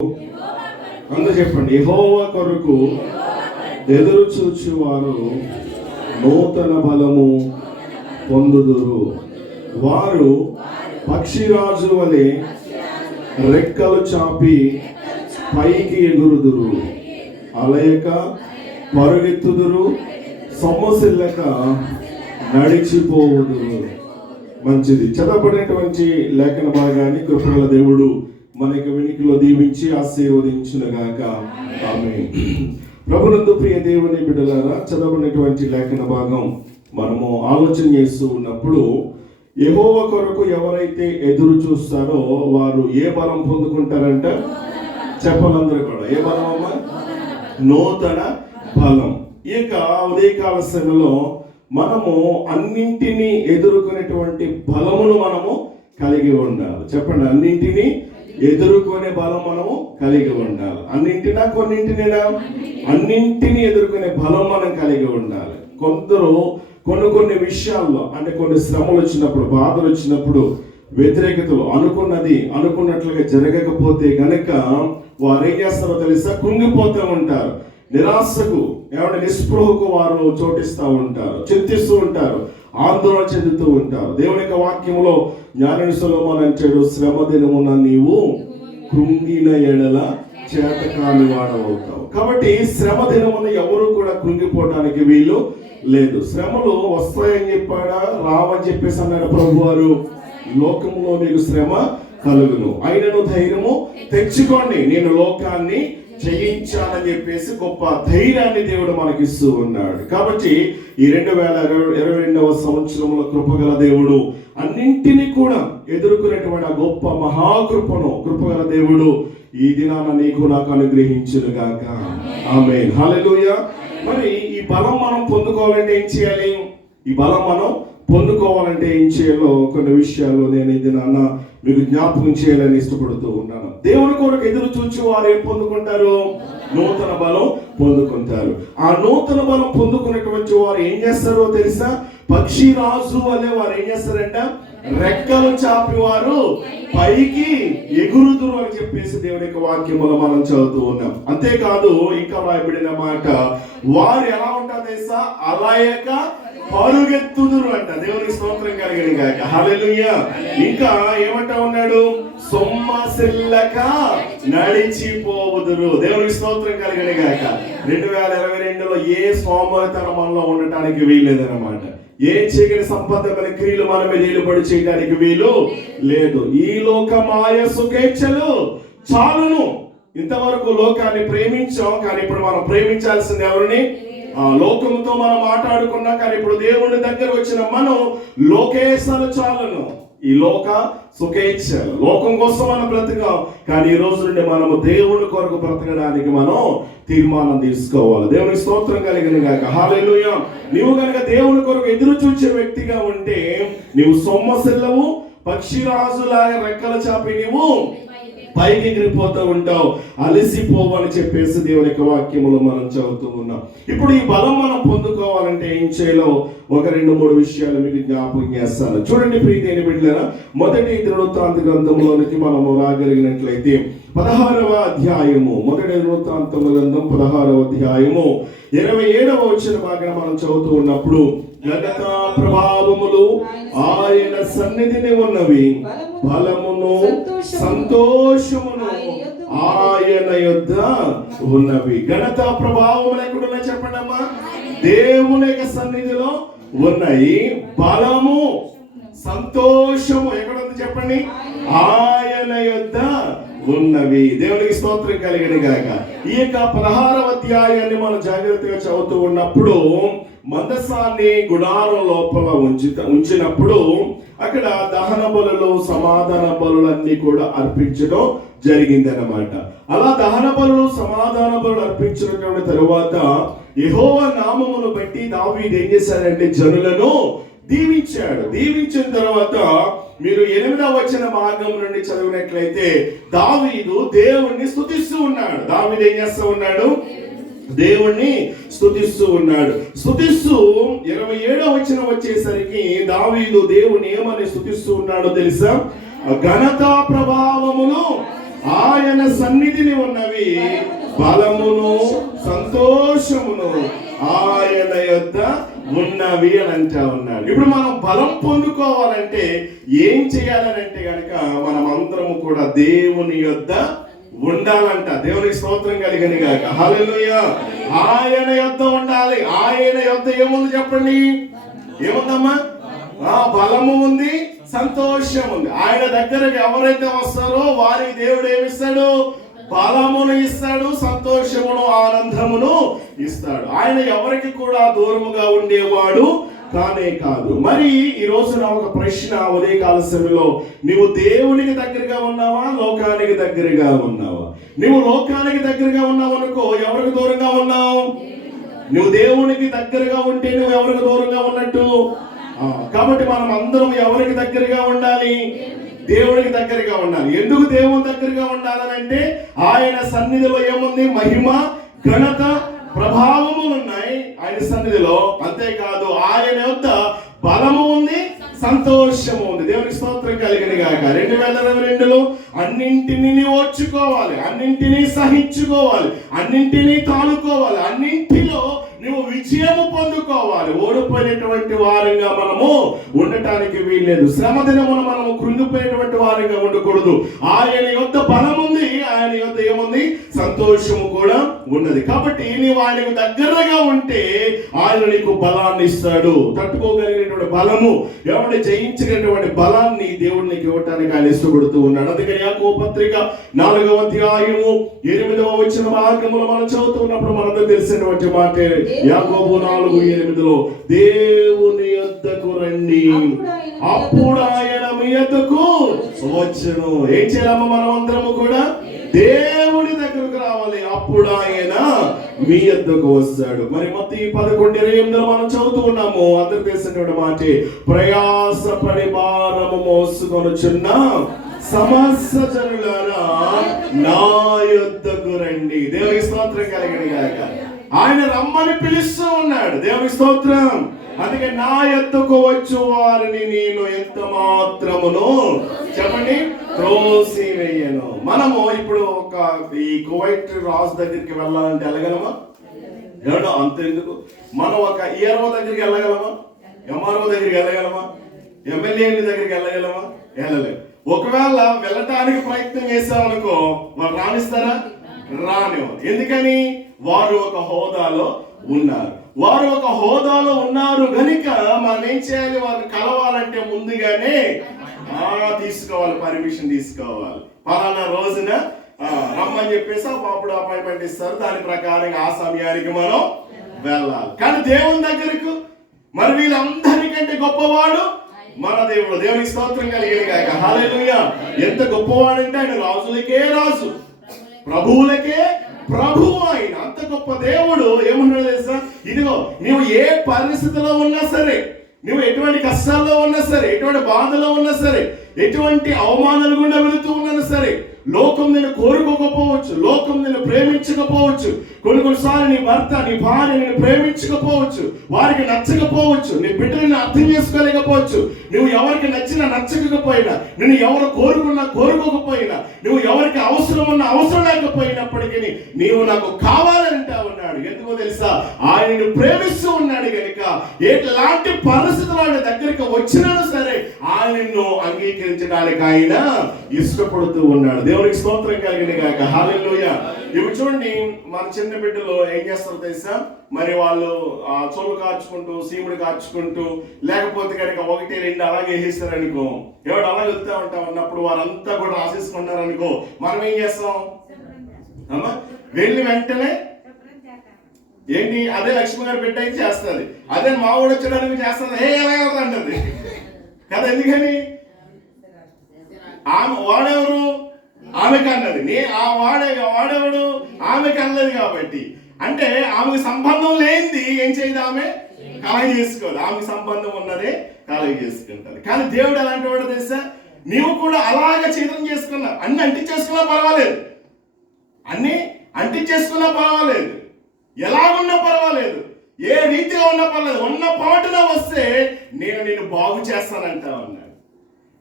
అందరూ చెప్పండి, యెహోవా కొరకు ఎదురు చూచువారు నూతన బలము పొందుదురు. వారు పక్షిరాజు వలె రెక్కలు చాపి పైకి ఎగురుదురు. అలయక పరుగెత్తుదురు, సొమ్మసిల్లక నడిచిపోవుదురు. మంచిది. చదవబడినటువంటి లేఖన భాగాన్ని కృపగల దేవుడు మనకి వెనుకలో దీవించి ఆశీర్వదించునుగాక. ఆమేన్. ప్రభునందు ప్రియ దేవుని బిడ్డలారా, చదవబడినటువంటి లేఖన భాగం మనము ఆలోచన చేస్తూ ఉన్నప్పుడు, యెహోవా కొరకు ఎవరైతే ఎదురు చూస్తారో వారు ఏ బలం పొందుకుంటారంట? చెప్పలందరూ కూడా ఏ బలం అమ్మా? నూతన బలం. ఇక ఉదయకాల సమయంలో మనము అన్నింటినీ ఎదుర్కొనేటువంటి బలమును మనము కలిగి ఉండాలి. చెప్పండి, అన్నింటినీ ఎదుర్కొనే బలం మనము కలిగి ఉండాలి. అన్నింటినా కొన్నింటినేనా? అన్నింటినీ ఎదుర్కొనే బలం మనం కలిగి ఉండాలి. కొందరు కొన్ని విషయాల్లో, అంటే కొన్ని శ్రమలు వచ్చినప్పుడు, బాధలు వచ్చినప్పుడు, వ్యతిరేకతలు అనుకున్నట్లుగా జరగకపోతే గనక వారు ఏం చేస్తారో తెలుసా? కృంగిపోతూ ఉంటారు. నిరాశకు, ఏమంటే నిస్పృహకు వారు చోటిస్తూ ఉంటారు, చింతిస్తూ ఉంటారు, ఆందోళన చెందుతూ ఉంటారు. దేవుని యొక్క వాక్యంలో జ్ఞాని సొలొమోను అంటాడు, శ్రమ దినమున నీవు కృంగిన ఎడల చేతకాని వాడవుతావు. కాబట్టి శ్రమ దినమున ఎవరు కూడా కృంగిపోవడానికి వీలు లేదు. శ్రమలు వస్తాయని చెప్పాడా? రావని చెప్పేసి అన్నాడు ప్రభు వారు. లోకంలో మీకు శ్రమ కలుగును, అయినను ధైర్యము తెచ్చుకోండి, నేను లోకాన్ని జయించాలని చెప్పేసి గొప్ప ధైర్యాన్ని దేవుడు మనకిస్తూ ఉన్నాడు. కాబట్టి ఈ 2022వ సంవత్సరంలో కృపగల దేవుడు అన్నింటినీ కూడా ఎదుర్కొనేటువంటి గొప్ప మహాకృపను కృపగల దేవుడు ఈ దినాన నీకు నాకు అనుగ్రహించునుగాక. ఆమేన్. హల్లెలూయా. మరి ఈ బలం మనం పొందుకోవాలంటే ఏం చేయాలి? ఈ బలం మనం పొందుకోవాలంటే ఏం చేయాలో కొన్ని విషయాలు నేను ఇది నాన్న మీకు జ్ఞాపకం చేయాలని ఇష్టపడుతూ ఉన్నాను. దేవుని కొరకు ఎదురు చూచి వారు ఏం పొందుకుంటారు? నూతన బలం పొందుకుంటారు. ఆ నూతన బలం పొందుకున్నటువంటి వారు ఏం చేస్తారో తెలుసా? పక్షిరాజు వలె వారు ఏం చేస్తారంట? రెక్కలు చాపి వారు పైకి ఎగురుదురు అని చెప్పేసి దేవుని యొక్క వాక్యములో మనం చదువుతూ ఉన్నాం. అంతేకాదు, ఇంకా రాయబడిన మాట, వారు ఎలా ఉంటారు తెలుసా? అలయక పరుగెత్తుదురు అంట. దేవునికి స్తోత్రం కలిగిన గాక. హల్లెలూయా. ఇంకా ఏమంటా ఉన్నాడు? సొమ్మసిల్లక నడిచిపోవుదురు. దేవునికి స్తోత్రం కలిగిన గాక. 2022లో ఏ సోమరితనం మనలో ఉండటానికి వీల్లేదన్నమాట. ఏ చీకటి సంబంధమైన క్రియలు మన మీద ఏలుబడి చేయడానికి వీలు లేదు. ఈ లోక మాయ సుఖేచ్ఛలు చాలును. ఇంతవరకు లోకాన్ని ప్రేమించాం, కానీ ఇప్పుడు మనం ప్రేమించాల్సింది ఎవరిని? లోకంతో మనం మాట్లాడుకున్నా, కానీ ఇప్పుడు దేవుని దగ్గర వచ్చిన మనం లోకేశలు చాలను. ఈ లోక సుఖేచ్ఛలు, లోకం కోసం మనం బ్రతకాం, కానీ ఈ రోజు నుండి మనము దేవుని కొరకు బ్రతకడానికి మనం తీర్మానం తీసుకోవాలి. దేవునికి స్తోత్రం కలిగిన గాక. హల్లెలూయా. నీవు కనుక దేవుని కొరకు ఎదురు చూచే వ్యక్తిగా ఉంటే నీవు సొమ్మసిల్లవు, పక్షిరాజులాగా రెక్కలు చాపి నీవు పైకి ఎగిరిపోతూ ఉంటావు, అలసిపోవు అని చెప్పేసి దేవుని యొక్క వాక్యములో మనం చదువుతూ ఉన్నాం. ఇప్పుడు ఈ బలం మనం పొందుకోవాలంటే ఏం చేయాలో ఒక 2-3 విషయాలు మీకు జ్ఞాపకం చేస్తాను. చూడండి ప్రియమైన బిడ్డలారా, మొదటి దినవృత్తాంత గ్రంథంలోనికి మనము రాగలిగినట్లయితే 16వ అధ్యాయము, మొదటి దినవృత్తాంత గ్రంథం 16వ అధ్యాయము 27వ వచన భాగం మనం చదువుతూ ఉన్నప్పుడు, ఘనత ప్రభావములు ఆయన సన్నిధిని ఉన్నవి, బలమును సంతోషమును ఆయన యొద్ద ఉన్నవి. ఘనత ప్రభావములు ఎక్కడున్నా చెప్పండి అమ్మా? దేవుని యొక్క సన్నిధిలో ఉన్నాయి. బలము సంతోషము ఎక్కడుంది చెప్పండి? ఆయన యొద్ద ఉన్నవి. దేవునికి స్తోత్రం కలిగిన గాక. ఈ యొక్క 16వ అధ్యాయాన్ని మనం జాగ్రత్తగా చదువుతూ ఉన్నప్పుడు, మందసాన్ని గుడారం లోపల ఉంచినప్పుడు అక్కడ దహన బలులు, సమాధాన బలులన్నీ కూడా అర్పించడం జరిగిందన్నమాట. అలా దహన బలులు, సమాధాన బలులు అర్పించినటువంటి తరువాత యెహోవా నామమును బట్టి దావీదు ఏం చేశాడంటే జనులను దీవించాడు. దీవించిన తర్వాత మీరు 8వ వచన భాగం నుండి చదివినట్లయితే దావీదు దేవుణ్ణి స్తుతిస్తూ ఉన్నాడు. దావీదు ఏం చేస్తూ ఉన్నాడు? దేవుణ్ణి స్తుతిస్తూ ఉన్నాడు. స్తుతిస్తూ 27వ వచనం వచ్చేసరికి దావీదు దేవుని ఏమని స్తుతిస్తూ ఉన్నాడో తెలుసా? ఘనత ప్రభావములు ఆయన సన్నిధిని ఉన్నవి బలమును సంతోషమును ఆయన యొద్ద ఉన్నవి అని అంటా ఉన్నాడు. ఇప్పుడు మనం బలం పొందుకోవాలంటే ఏం చేయాలనంటే గనక మనం అందరము కూడా దేవుని యొద్ద ఉండాలంట. దేవునికి స్తోత్రం కలిగిన గాక. హల్లెలూయా. ఆయన యొద్ద ఉండాలి. ఆయన యొద్ద ఏముంది చెప్పండి? ఏముందమ్మా? బలము ఉంది, సంతోషం ఉంది. ఆయన దగ్గరకు ఎవరైతే వస్తారో వారికి దేవుడు ఏమిస్తాడు? బలమును ఇస్తాడు, సంతోషమును, ఆనందమును ఇస్తాడు. ఆయన ఎవరికి కూడా దూరముగా ఉండేవాడు కానే కాదు. మరి ఈ రోజున ఒక ప్రశ్న ఉదయకాల సమయంలో, నీవు దేవునికి దగ్గరగా ఉన్నావా, లోకానికి దగ్గరగా ఉన్నావా? నువ్వు లోకానికి దగ్గరగా ఉన్నావు అనుకో, ఎవరికి దూరంగా ఉన్నావు? నువ్వు దేవునికి దగ్గరగా ఉంటే నువ్వు ఎవరికి దూరంగా ఉన్నట్టు? కాబట్టి మనం అందరం ఎవరికి దగ్గరగా ఉండాలి? దేవునికి దగ్గరగా ఉండాలి. ఎందుకు దేవుని దగ్గరగా ఉండాలని అంటే ఆయన సన్నిధిలో ఏముంది? మహిమ, ఘనత, ప్రభావములు ఉన్నాయి ఆయన సన్నిధిలో. అంతేకాదు ఆయన యొద్ద బలము ఉంది, సంతోషము ఉంది. దేవునికి స్తోత్రం కలిగిన గాక. 2022లో అన్నింటినీ ఓర్చుకోవాలి, అన్నింటినీ సహించుకోవాలి, అన్నింటినీ తాళుకోవాలి, అన్నింటిలో నువ్వు విజయము పొందుకోవాలి. ఓడిపోయినటువంటి వారంగా మనము ఉండటానికి వీల్లేదు. శ్రమ దినమున మనము కృంగిపోయినటువంటి వారంగా ఉండకూడదు. ఆయన యొద్ద బలం ఉంది, ఆయన యొద్ద ఏముంది? సంతోషము కూడా ఉన్నది. కాబట్టి నీవు ఆయనకు దగ్గరగా ఉంటే ఆయన నీకు బలాన్ని ఇస్తాడు. తట్టుకోగలిగినటువంటి బలము, ఎవరిని జయించగలిగినటువంటి బలాన్ని దేవుడు నీకు ఇవ్వటానికి ఆయన ఇష్టపడుతూ ఉన్నాడు. అందుకని యాకోబు పత్రిక 4వ అధ్యాయము 8వ వచన భాగములో మనం చదువుతున్నప్పుడు మనకు తెలిసినటువంటి మాట యాకోబు 4:8, దేవుని యొద్దకు రండి, అప్పుడు ఆయన మీ యొద్దకు వచ్చును. ఏం చేయాలమ్మా? మనం అందరము కూడా దేవుని దగ్గరకు రావాలి, అప్పుడు ఆయన మీ యొద్దకు వస్తాడు. మరి మత్తయి 11:28 మనం చదువుతూ ఉన్నాము. అందరూ తెలిసినటువంటి మాట, ప్రయాసపడి భారము మోసుకొనుచున్న సమస్త జనులారా నా యొద్దకు రండి. దేవునికి స్తోత్రం కలిగిన గాక. ఆయన రమ్మని పిలుస్తూ ఉన్నాడు. దేవునికి స్తోత్రం. అందుకే నా యొద్దకు వచ్చు వారిని నేను ఎంత మాత్రమును చెప్పండి త్రోసివేయను. మనము ఇప్పుడు ఈ కువైట్ రాజు దగ్గరికి వెళ్ళాలంటే వెళ్ళగలమా? ఏడో అంతెందుకు, మనం ఒక ఈఆర్ఓ దగ్గరికి వెళ్ళగలమా? ఎంఆర్ఓ దగ్గరికి వెళ్ళగలమా? ఎమ్మెల్యే దగ్గరికి వెళ్ళగలమా? వెళ్ళలేము. ఒకవేళ వెళ్ళటానికి ప్రయత్నం చేసామనుకో, వాళ్ళు రాణిస్తారా? రానివ్వరు. ఎందుకని? వారు ఒక హోదాలో ఉన్నారు. వారు ఒక హోదాలో ఉన్నారు కనుక మనం ఏం చేయాలి? వారిని కలవాలంటే ముందుగానే తీసుకోవాలి, పర్మిషన్ తీసుకోవాలి. పలానా రోజున రమ్మని చెప్పేసి అప్పుడు అపాయింట్మెంట్ ఇస్తారు. దాని ప్రకారం ఆ సమయానికి మనం వెళ్ళాలి. కానీ దేవుని దగ్గరకు మరి వీళ్ళందరికంటే గొప్పవాడు మన దేవుడు. దేవునికి స్తోత్రం కలిగిన గాక. హల్లెలూయా. ఎంత గొప్పవాడంటే ఆయన రాజులకే రాజు, ప్రభువులకే ప్రభువు. ఆయన అంత గొప్ప దేవుడు. ఏమన్నాడు తెలుసా? ఇదిగో నీవు ఏ పరిస్థితిలో ఉన్నా సరే, నువ్వు ఎటువంటి కష్టాల్లో ఉన్నా సరే, ఎటువంటి బాధలో ఉన్నా సరే, ఎటువంటి అవమానాలు గుండా వెళుతూ ఉన్నా సరే, లోకం నేను కోరుకోకపోవచ్చు, లోకం నేను ప్రేమించకపోవచ్చు, కొన్నిసార్లు నీ భర్త నీ భార్య నేను ప్రేమించకపోవచ్చు, వారికి నచ్చకపోవచ్చు, నీ బిడ్డలను అర్థం చేసుకోలేకపోవచ్చు, నువ్వు ఎవరికి నచ్చినా నచ్చకపోయినా, నేను ఎవరు కోరుకోకపోయినా, నువ్వు ఎవరికి అవసరం ఉన్నా అవసరం లేకపోయినప్పటికీ నీవు నాకు కావాలంటా ఉన్నాడు. ఎందుకో తెలుసా? ఆయనను ప్రేమిస్తూ ఉన్నాడు కనుక ఎలాంటి పరిస్థితులు ఆయన దగ్గరికి వచ్చినా సరే ఆయనను అంగీకరించడానికి ఆయన ఇష్టపడుతూ ఉన్నాడు. దేవునికి స్తోత్రం కలిగిన గాక. హల్లెలూయా. ఇప్పుడు చూడండి, మన చిన్న బిడ్డలు ఏం చేస్తారో తెలుసా? మరి వాళ్ళు చోళ్ళు కార్చుకుంటూ, సీముడు కార్చుకుంటూ, లేకపోతే కనుక 1, 2 అలాగే వేసేస్తారనుకో, ఎవడు అలా వెళ్తా ఉంటాం అన్నప్పుడు వారంతా కూడా రాసేసుకుంటారనుకో, మనం ఏం చేస్తాం? అమ్మా వెళ్ళి వెంటనే ఏంటి అదే లక్ష్మి గారు బిడ్డ అయితే చేస్తుంది, అదే మావాడు వచ్చడానికి చేస్తుంది, ఎలా అంటది కదా. ఎందుకని? ఆమె వాడెవరు? ఆమెకు అన్నది. వాడెవడు? ఆమెకు అన్నది. కాబట్టి అంటే ఆమెకు సంబంధం లేనిది ఏం చేయదు, ఆమె కలగ చేసుకోదు. ఆమెకు సంబంధం ఉన్నదే కలగ చేసుకుంటారు. కానీ దేవుడు ఎలాంటి వాడు తెలుసా? నీవు కూడా అలాగే ఛేదం చేసుకున్నా, అన్ని అంటించేసుకున్నా పర్వాలేదు, అన్ని అంటించేసుకున్నా పర్వాలేదు, ఎలాగున్నా పర్వాలేదు, ఏ రీతిగా ఉన్నా పర్వాలేదు, ఉన్న పాటున వస్తే నేను నిన్ను బాగు చేస్తానంటా ఉన్నాడు,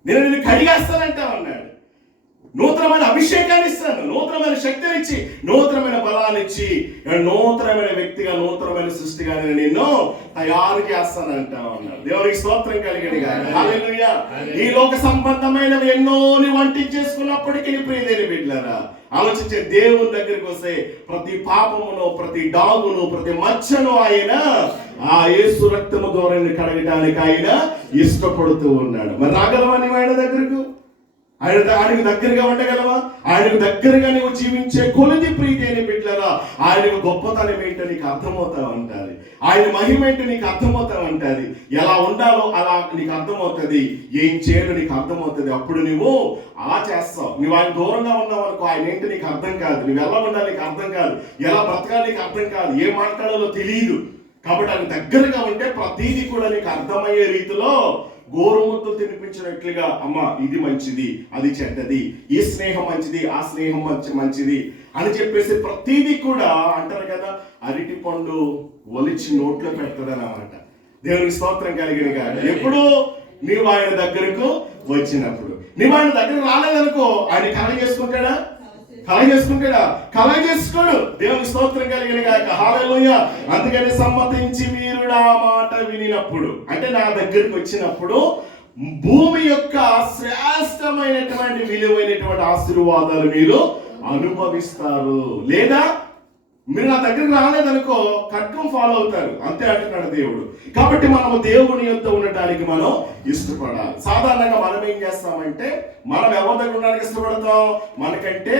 నేను నిన్ను కడిగేస్తానంటా ఉన్నాడు. నూతనమైన అభిషేకాన్ని ఇస్తాను, నూతనమైన శక్తిని ఇచ్చి, నూతనమైన బలాన్ని ఇచ్చి, నూతనమైన వ్యక్తిగా, నూతనమైన సృష్టిగా నేను నిన్ను తయారు చేస్తానంట అన్నాడు. దేవునికి స్తోత్రం కలిగింది గాక. హల్లెలూయా. ఈ లోక సంబంధమైనవి ఎన్నో వంటించేసుకున్నప్పటికీ ప్రియదేని బిడ్డలారా, ఆలోచించే దేవుని దగ్గరికి వస్తే ప్రతి పాపమును, ప్రతి డాగును, ప్రతి మచ్చను ఆయన ఆ యేసు రక్తము ద్వారా కడగడానికి ఆయన ఇష్టపడుతూ ఉన్నాడు. మరి రాగలవా నీవు ఆయన దగ్గరకు? ఆయనకు దగ్గరగా ఉండగలవా? ఆయనకు దగ్గరగా నువ్వు జీవించే కొలది ప్రీతి అని బిడ్డలారా, ఆయనకు గొప్పతనం ఏంటో నీకు అర్థమవుతా ఉంటుంది, ఆయన మహిమ ఏంటో నీకు అర్థమవుతా ఉంటుంది, ఎలా ఉండాలో అలా నీకు అర్థమవుతుంది, ఏం చేయాలో నీకు అర్థమవుతుంది. అప్పుడు నువ్వు అలా చేస్తావు. నువ్వు ఆయన దూరంగా ఉన్నావు అనుకో, ఆయన ఏంటో నీకు అర్థం కాదు, నువ్వు ఎలా ఉండాలి నీకు అర్థం కాదు, ఎలా బ్రతకాలి నీకు అర్థం కాదు, ఏం మాట్లాడాలో తెలియదు. కాబట్టి ఆయన దగ్గరగా ఉంటే ప్రతిదీ కూడా నీకు అర్థమయ్యే రీతిలో గోరుముద్దలు తినిపించినట్లుగా, అమ్మ ఇది మంచిది, అది చెడ్డది, ఈ స్నేహం మంచిది, ఆ స్నేహం మంచిది అని చెప్పేసి ప్రతిదీ కూడా అంటారు కదా, అరటి పండు ఒలిచి నోట్లో పెడతాడు అన్నమాట. దేవునికి స్తోత్రం కలిగిన కాదు. ఎప్పుడు నీవు ఆయన దగ్గరకు వచ్చినప్పుడు. నీవు ఆయన దగ్గరకు రాలేదనుకో, ఆయన కలగ చేసుకోడు. దేవునికి స్తోత్రం కలిగిన గాక. హల్లెలూయా. అందుకని సమ్మతించి మీరు నా మాట వినినప్పుడు, అంటే నా దగ్గరికి వచ్చినప్పుడు భూమి యొక్క శ్రేష్టమైనటువంటి విలువైనటువంటి ఆశీర్వాదాలు మీరు అనుభవిస్తారు. లేదా మీరు నా దగ్గరికి రాలేదనుకో, ఖడ్గం ఫాలో అవుతారు, అంతే అంటున్నాడు దేవుడు. కాబట్టి మనము దేవుని యొద్ద ఉండటానికి మనం ఇష్టపడాలి. సాధారణంగా మనం ఏం చేస్తామంటే, మనం ఎవరి దగ్గర ఉండడానికి ఇష్టపడతాం? మనకంటే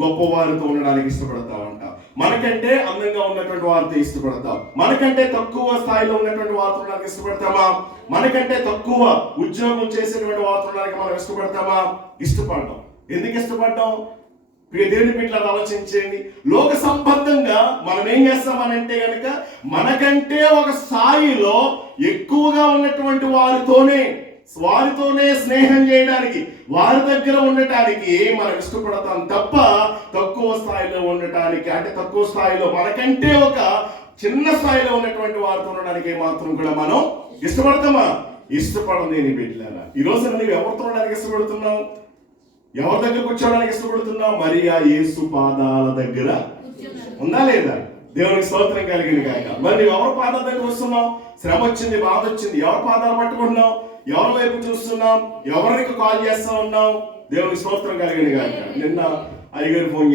గొప్పవారితో ఉండడానికి ఇష్టపడతా ఉంటాం, మనకంటే అందంగా ఉన్నటువంటి వారితో ఇష్టపడతాం, మనకంటే తక్కువ స్థాయిలో ఉన్నటువంటి వారితో ఉండడానికి ఇష్టపడతామా? మనకంటే తక్కువ ఉద్యోగం చేసేటువంటి వారితో ఉండడానికి మనం ఇష్టపడతామా? ఇష్టపడతాం. ఎందుకు ఇష్టపడతాం? దేవుని బిడ్డలను ఆలోచించండి. లోక సంబంధంగా మనం ఏం చేస్తామనంటే కనుక, మనకంటే ఒక స్థాయిలో ఎక్కువగా ఉన్నటువంటి వారితోనే స్నేహం చేయడానికి, వారి దగ్గర ఉండటానికి మనం ఇష్టపడతాం తప్ప తక్కువ స్థాయిలో ఉండటానికి, అంటే తక్కువ స్థాయిలో మనకంటే ఒక చిన్న స్థాయిలో ఉన్నటువంటి వారితో ఉండడానికి మాత్రం కూడా మనం ఇష్టపడతామా? ఇష్టపడం. దేని బిడ్డలారా, ఈ రోజు నువ్వు ఎవరితో ఉండడానికి ఇష్టపడుతున్నావు? ఎవరి దగ్గర కూర్చోవడానికి ఇష్టపడుతున్నావు? మరియా యేసు పాదాల దగ్గర ఉందా లేదా? దేవునికి స్తోత్రం కలిగింది కాక. మరి నువ్వు ఎవరి పాదాల దగ్గర వస్తున్నావు? శ్రమ వచ్చింది, బాధ వచ్చింది, ఎవరి పాదాలు పట్టుకుంటున్నావు? ఎవరి వైపు చూస్తున్నాం? ఎవరికి కాల్ చేస్తా ఉన్నాం? దేవునికి స్తోత్రం కలిగింది కాక. నిన్న అయ్యగారు ఫోన్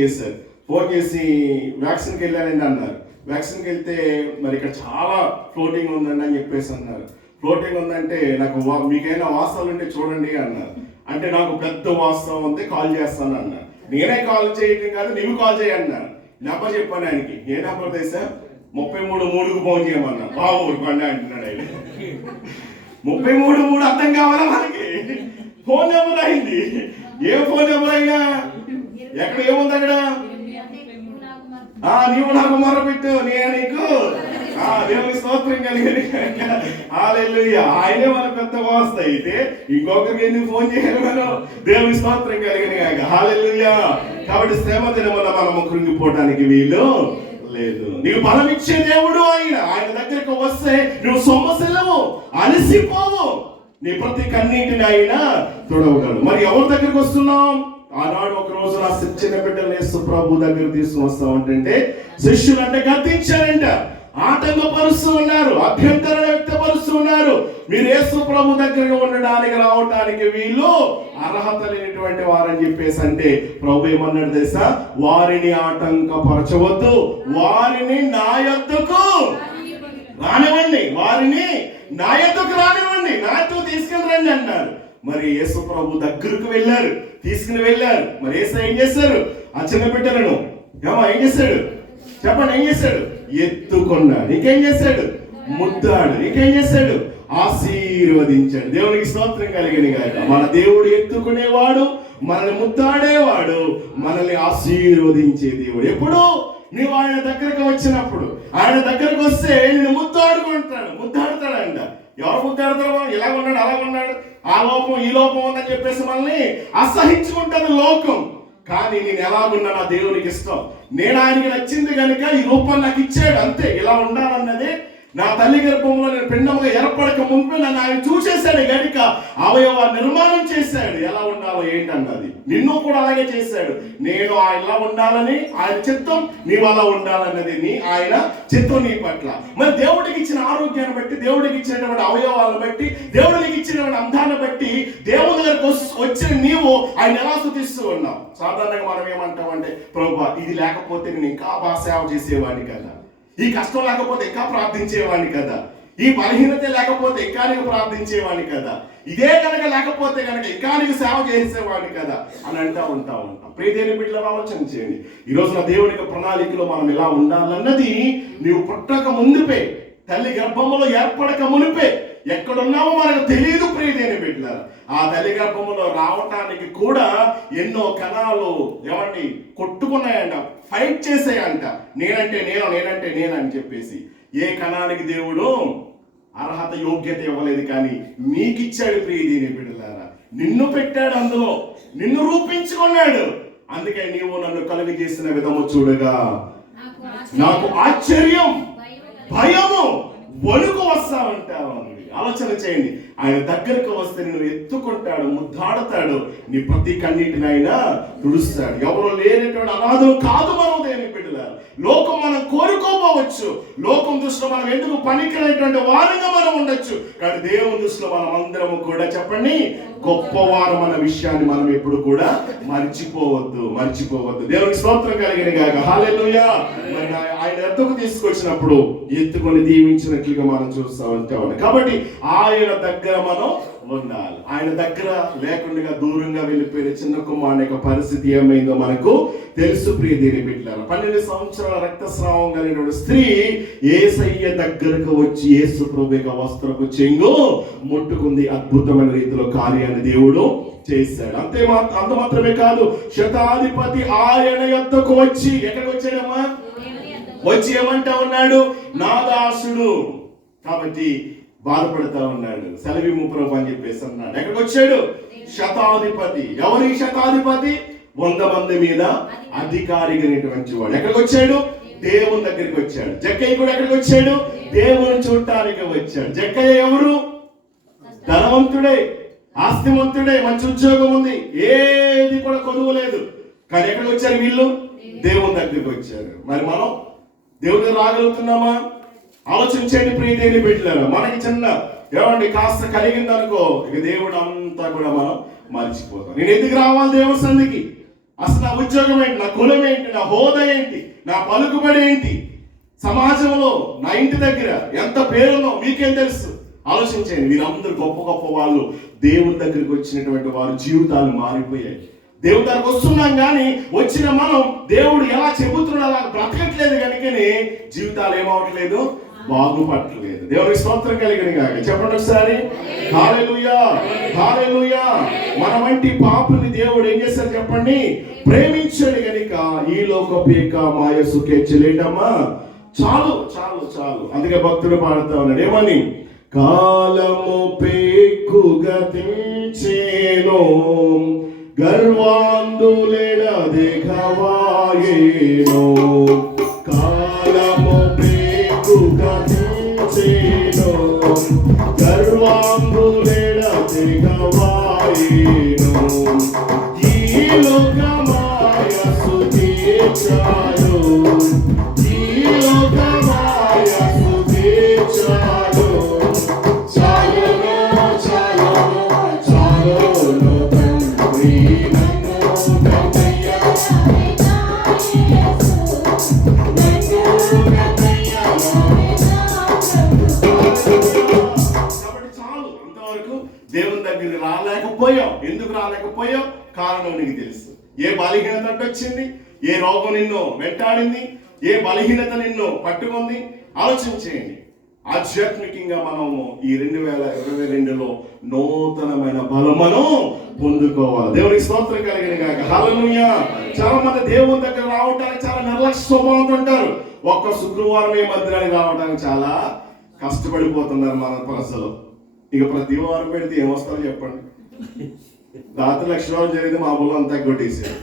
చేసి వ్యాక్సిన్కి వెళ్ళానండి అన్నారు. వ్యాక్సిన్కి వెళ్తే మరి ఇక్కడ చాలా ఫ్లోటింగ్ ఉందండి అని చెప్పేసి అన్నారు. ఫ్లోటింగ్ ఉందంటే నాకు మీకైనా వాస్తవాలు ఉంటే చూడండి అన్నారు. అంటే నాకు పెద్ద వాస్తవం ఉంది, కాల్ చేస్తాను అన్నారు. నేనే కాల్ చేయటం కాదు, నీవు కాల్ చేయన్నా. నెంబర్ చెప్పాను ఆయనకి. ఏ నెంబర్ తెసా? 33 ఫోన్ చేయమన్నా. బాబు పండి అంటున్నాడు ఆయన. 33 అర్థం కావాలా మనకి? ఫోన్ నెంబర్ అయింది. ఏ ఫోన్ నెంబర్ అయినా ఎక్కడ ఏముంది అక్కడ? నీవు నాకు మొరపెట్టు, నేను నీకు. దేవుని స్తోత్రం కలిగింది. హల్లెలూయా. ఆయనే మన పెద్ద వాస్త అయితే ఇంకొకరికి ఎందుకు ఫోన్ చేయాలి మనం? దేవుని స్తోత్రం కలిగింది కాక. హల్లెలూయా. కాబట్టి శ్రమ దినమున మనము కృంగిపోవడానికి వీలు లేదు. నీకు బలం ఇచ్చే దేవుడు ఆయన దగ్గరకు వస్తే నువ్వు సొమ్మసిల్లవు, అలసిపోవు, నీ ప్రతి కన్నీటిని ఆయన తొడవగలడు. మరి ఎవరి దగ్గరికి వస్తున్నాం? ఆనాడు ఒక రోజు నా చిన్న బిడ్డలు యేసు ప్రభు దగ్గర తీసుకుని వస్తామంటే శిష్యులు అంటే గద్దించారంట, ఆటంకపరుస్తూ ఉన్నారు, అభ్యంతరం వ్యక్తపరుస్తూ ఉన్నారు. మీరు యేసు ప్రభు దగ్గర ఉండడానికి రావడానికి వీళ్ళు అర్హత లేనటువంటి వారని చెప్పేసి అంటే ప్రభు ఏమన్నాడు తెలుసా? వారిని ఆటంకపరచవద్దు, వారిని నా యొద్దకు రానివ్వండి, వారిని నా యొద్దకు రానివ్వండి, నాతో తీసుకుని రండి అన్నారు. మరి యేసు ప్రభు దగ్గరకు తీసుకుని వెళ్ళారు. మరి యేసు ఏం చేశారు? ఆ చిన్న బిడ్డలను ఏం చేశాడు చెప్పండి? ఏం చేశాడు? ఎత్తుకున్నాడు. ఇంకేం చేశాడు? ముద్దాడు. ఇంకేం చేశాడు? ఆశీర్వదించాడు. దేవునికి స్తోత్రం కలిగిన గాక. మన దేవుడు ఎత్తుకునేవాడు, మనల్ని ముద్దాడేవాడు, మనల్ని ఆశీర్వదించే దేవుడు. ఎప్పుడు నీవు ఆయన దగ్గరకు వచ్చినప్పుడు, ఆయన దగ్గరకు వస్తే నిన్ను ముద్దాడుతాడంట. ఎవరు ముద్దాడతారో? ఇలా ఉన్నాడు, అలా ఉన్నాడు, ఆ లోపం ఈ లోపం ఉందని చెప్పేసి మనల్ని అసహించుకుంటుంది లోకం. కానీ నేను ఎలాగున్నా నా దేవునికి ఇష్టం, నేను ఆయనకి నచ్చింది కనుక ఈ రూపం నాకు ఇచ్చాడు, అంతే. ఇలా ఉండాలన్నదే నా తల్లి గర్భంలో నేను పిండముగా ఏర్పడక ముందు నన్ను ఆయన చూసేశాడు గనుక అవయవ నిర్మాణం చేశాడు. ఎలా ఉండాలో ఏంటన్నది నిన్ను కూడా అలాగే చేశాడు. నేను ఆయనలా ఉండాలని ఆయన చిత్తం, నీవు అలా ఉండాలన్నది ఆయన చిత్తం నీ పట్ల. మరి దేవుడికి ఇచ్చిన ఆరోగ్యాన్ని బట్టి, దేవుడికి ఇచ్చినటువంటి అవయవాలను బట్టి, దేవుడికి ఇచ్చినటువంటి అందాన్ని బట్టి దేవుడి దగ్గరకు వచ్చిన నీవు ఆయన ఎలా స్తుతిస్తూ ఉన్నావు. సాధారణంగా మనం ఏమంటామంటే, ప్రభువా ఇది లేకపోతే నేను ఇంకా బాగా సేవ చేసేవాడిని కదా, ఈ కష్టం లేకపోతే ఇంకా ప్రార్థించేవాడిని కదా, ఈ బలహీనత లేకపోతే ఇంకా నీకు ప్రార్థించేవాడిని కదా, ఇదే కనుక లేకపోతే కనుక ఇంకా నీకు సేవ చేసేవాడిని కదా అని ఉంటాం. ప్రియదేవుని బిడ్డలు ఆలోచన చేయండి. ఈ రోజున దేవుని యొక్క ప్రణాళికలో మనం ఎలా ఉండాలన్నది నీవు పుట్టక ముందుపే, తల్లి గర్భంలో ఏర్పడక మునిపే ఎక్కడున్నామో మనకు తెలియదు. ప్రియదేవుని బిడ్డలారా, ఆ తల్లి గర్భంలో రావటానికి కూడా ఎన్నో కణాలు ఏమండి కొట్టుకున్నాయంట, ఫైట్ చేసాయంట. నేనంటే నేను అని చెప్పేసి ఏ కణానికి దేవుడు అర్హత యోగ్యత ఇవ్వలేదు, కానీ నీకిచ్చాడు. ప్రియదేవుని బిడ్డలారా, నిన్ను పెట్టాడు, అందులో నిన్ను రూపించుకున్నాడు. అందుకే నీవు నన్ను కలుగు చేసిన విధము చూడగా నాకు ఆశ్చర్యం, భయము, వణుకు వస్తా ఉంటావు. ఆలోచన చేయండి. ఆయన దగ్గరకు వస్తే నిన్ను ఎత్తుకుంటాడు, ముద్దాడతాడు, నీ ప్రతి కన్నీటిని ఆయన తుడుస్తాడు. ఎవరు లేనటువంటి అనాథం కాదు మనం దేవుని బిడ్డలారా. లోకం మనం కోరుకోపోవచ్చు, లోకం దృష్టిలో మనం ఎందుకు పనికిరైనటువంటి వారిగా మనం ఉండొచ్చు, కానీ దేవుని దృష్టిలో మనం అందరము కూడా చెప్పండి గొప్పవారు అన్న విషయాన్ని మనం ఎప్పుడు కూడా మర్చిపోవద్దు. దేవునికి స్తోత్రం కలిగిన గాక. హల్లెలూయా. ఆయన ఎత్తుకు తీసుకొచ్చినప్పుడు ఎత్తుకొని దీవించినట్లుగా మనం చూస్తూ ఉంటాం. కాబట్టి ఆయన దగ్గర మనం ఉండాలి. ఆయన దగ్గర లేకుండా దూరంగా వెళ్ళిపోయిన చిన్న కుమారుని యొక్క పరిస్థితి ఏమైందో మనకు తెలుసు. ప్రియదేవుని బిడ్డలారా, 12 సంవత్సరాల రక్తస్రావం కలిగిన స్త్రీ యేసయ్య దగ్గరకు వచ్చి యేసు ప్రభు యొక్క వస్త్రపు చెంగు ముట్టుకుంది. అద్భుతమైన రీతిలో కార్యాన్ని దేవుడు చేశాడు. అంత మాత్రమే కాదు, శతాధిపతి ఆయన యొద్దకు వచ్చి, ఎక్కడికి వచ్చాడమ్మా? వచ్చి ఏమంటా ఉన్నాడు? నా దాసుడు కాబట్టి బాధపడతా ఉన్నాడు, సెలవిమ్ము ప్రభు అని చెప్పేసి అన్నాడు. ఎక్కడికి వచ్చాడు? శతాధిపతి. ఎవరి శతాధిపతి? 100 మంది మీద అధికారిగినటువంటి వాడు. ఎక్కడికి వచ్చాడు? దేవుని దగ్గరికి వచ్చాడు. జక్కయ్య కూడా ఎక్కడికి వచ్చాడు? దేవుని చూడటానికి వచ్చాడు. జక్కయ్య ఎవరు? ధనవంతుడే, ఆస్తిమంతుడే, మంచి ఉద్యోగం ఉంది, ఏది కూడా కొదువు లేదు. కానీ ఎక్కడికి వచ్చారు వీళ్ళు? దేవుని దగ్గరికి వచ్చారు. మరి మనం దేవుని దగ్గర రాగలుగుతున్నామా? ఆలోచించండి ప్రియదేవుని బిడ్డలారా. మనకి చిన్న ఏమండి కాస్త కలిగింది అనుకో, ఇక దేవుడు అంతా కూడా మనం మర్చిపోతాం. నేను ఎందుకు రావాలి దేవుని సన్నిధికి? అసలు నా ఉద్యోగం ఏంటి, నా కులం ఏంటి, నా హోదా ఏంటి, నా పలుకుబడి ఏంటి, సమాజంలో నా ఇంటి దగ్గర ఎంత పేరుందో మీకేం తెలుసు? ఆలోచించండి. వీరందరూ గొప్ప వాళ్ళు దేవుని దగ్గరికి వచ్చినటువంటి వారి జీవితాలు మారిపోయాయి. దేవుడి దగ్గరకు వస్తున్నాం కానీ వచ్చిన మనం దేవుడు ఎలా చెబుతున్నాడు అలా బ్రతకట్లేదు కనుకనే జీవితాలు ఏమవట్లేదు, బాగుపడట్లేదు. దేవునికి స్తోత్రం కలిగిన గాక. చెప్పండి ఒకసారి హల్లెలూయా, హల్లెలూయా. మన వంటి పాపుల్ని దేవుడు ఏం చేశారు చెప్పండి? ప్రేమించాడు గనుక ఈ లోకపేక మాయ సుఖేచ్చలేటమ్మా, చాలు. అందుకే భక్తుడు పాడుతా ఉన్నాడు ఏమని? కాలము పేకు గతించేను, గర్వాందులెడదెగవాయేను. కాలము పేకు గతించేను, గర్వాందులెడదెగవాయేను. ఈ లోకమాయ సుఖేచ్ఛలు, ఈ లోకమాయ సుఖేచ్ఛలు దేవుని దగ్గరికి రాలేకపోయాం. ఎందుకు రాలేకపోయాం? కారణం నీకు తెలుసు. ఏ బలహీనత వచ్చింది, ఏ రోగం నిన్ను వెంటాడింది, ఏ బలహీనత నిన్ను పట్టుకుంది? ఆలోచించేయండి. ఆధ్యాత్మికంగా మనము ఈ 2022లో నూతనమైన బలం మనం పొందుకోవాలి. దేవునికి స్తోత్రం కలిగిన గాక. హల్లెలూయా. చాలా మంది దేవుని దగ్గర రావడానికి చాలా నిర్లక్ష్య స్వభావంతో ఉంటారు. ఒక్క శుక్రవారం ఈ మందిరానికి రావడానికి చాలా కష్టపడిపోతున్నారు మన ప్రజలు. ఇక ప్రతి వారం పెడితే ఏమొస్తారో చెప్పండి. రాత్రి లక్షవారం జరిగితే మా బుల్ల అంతా కొట్టేసారు.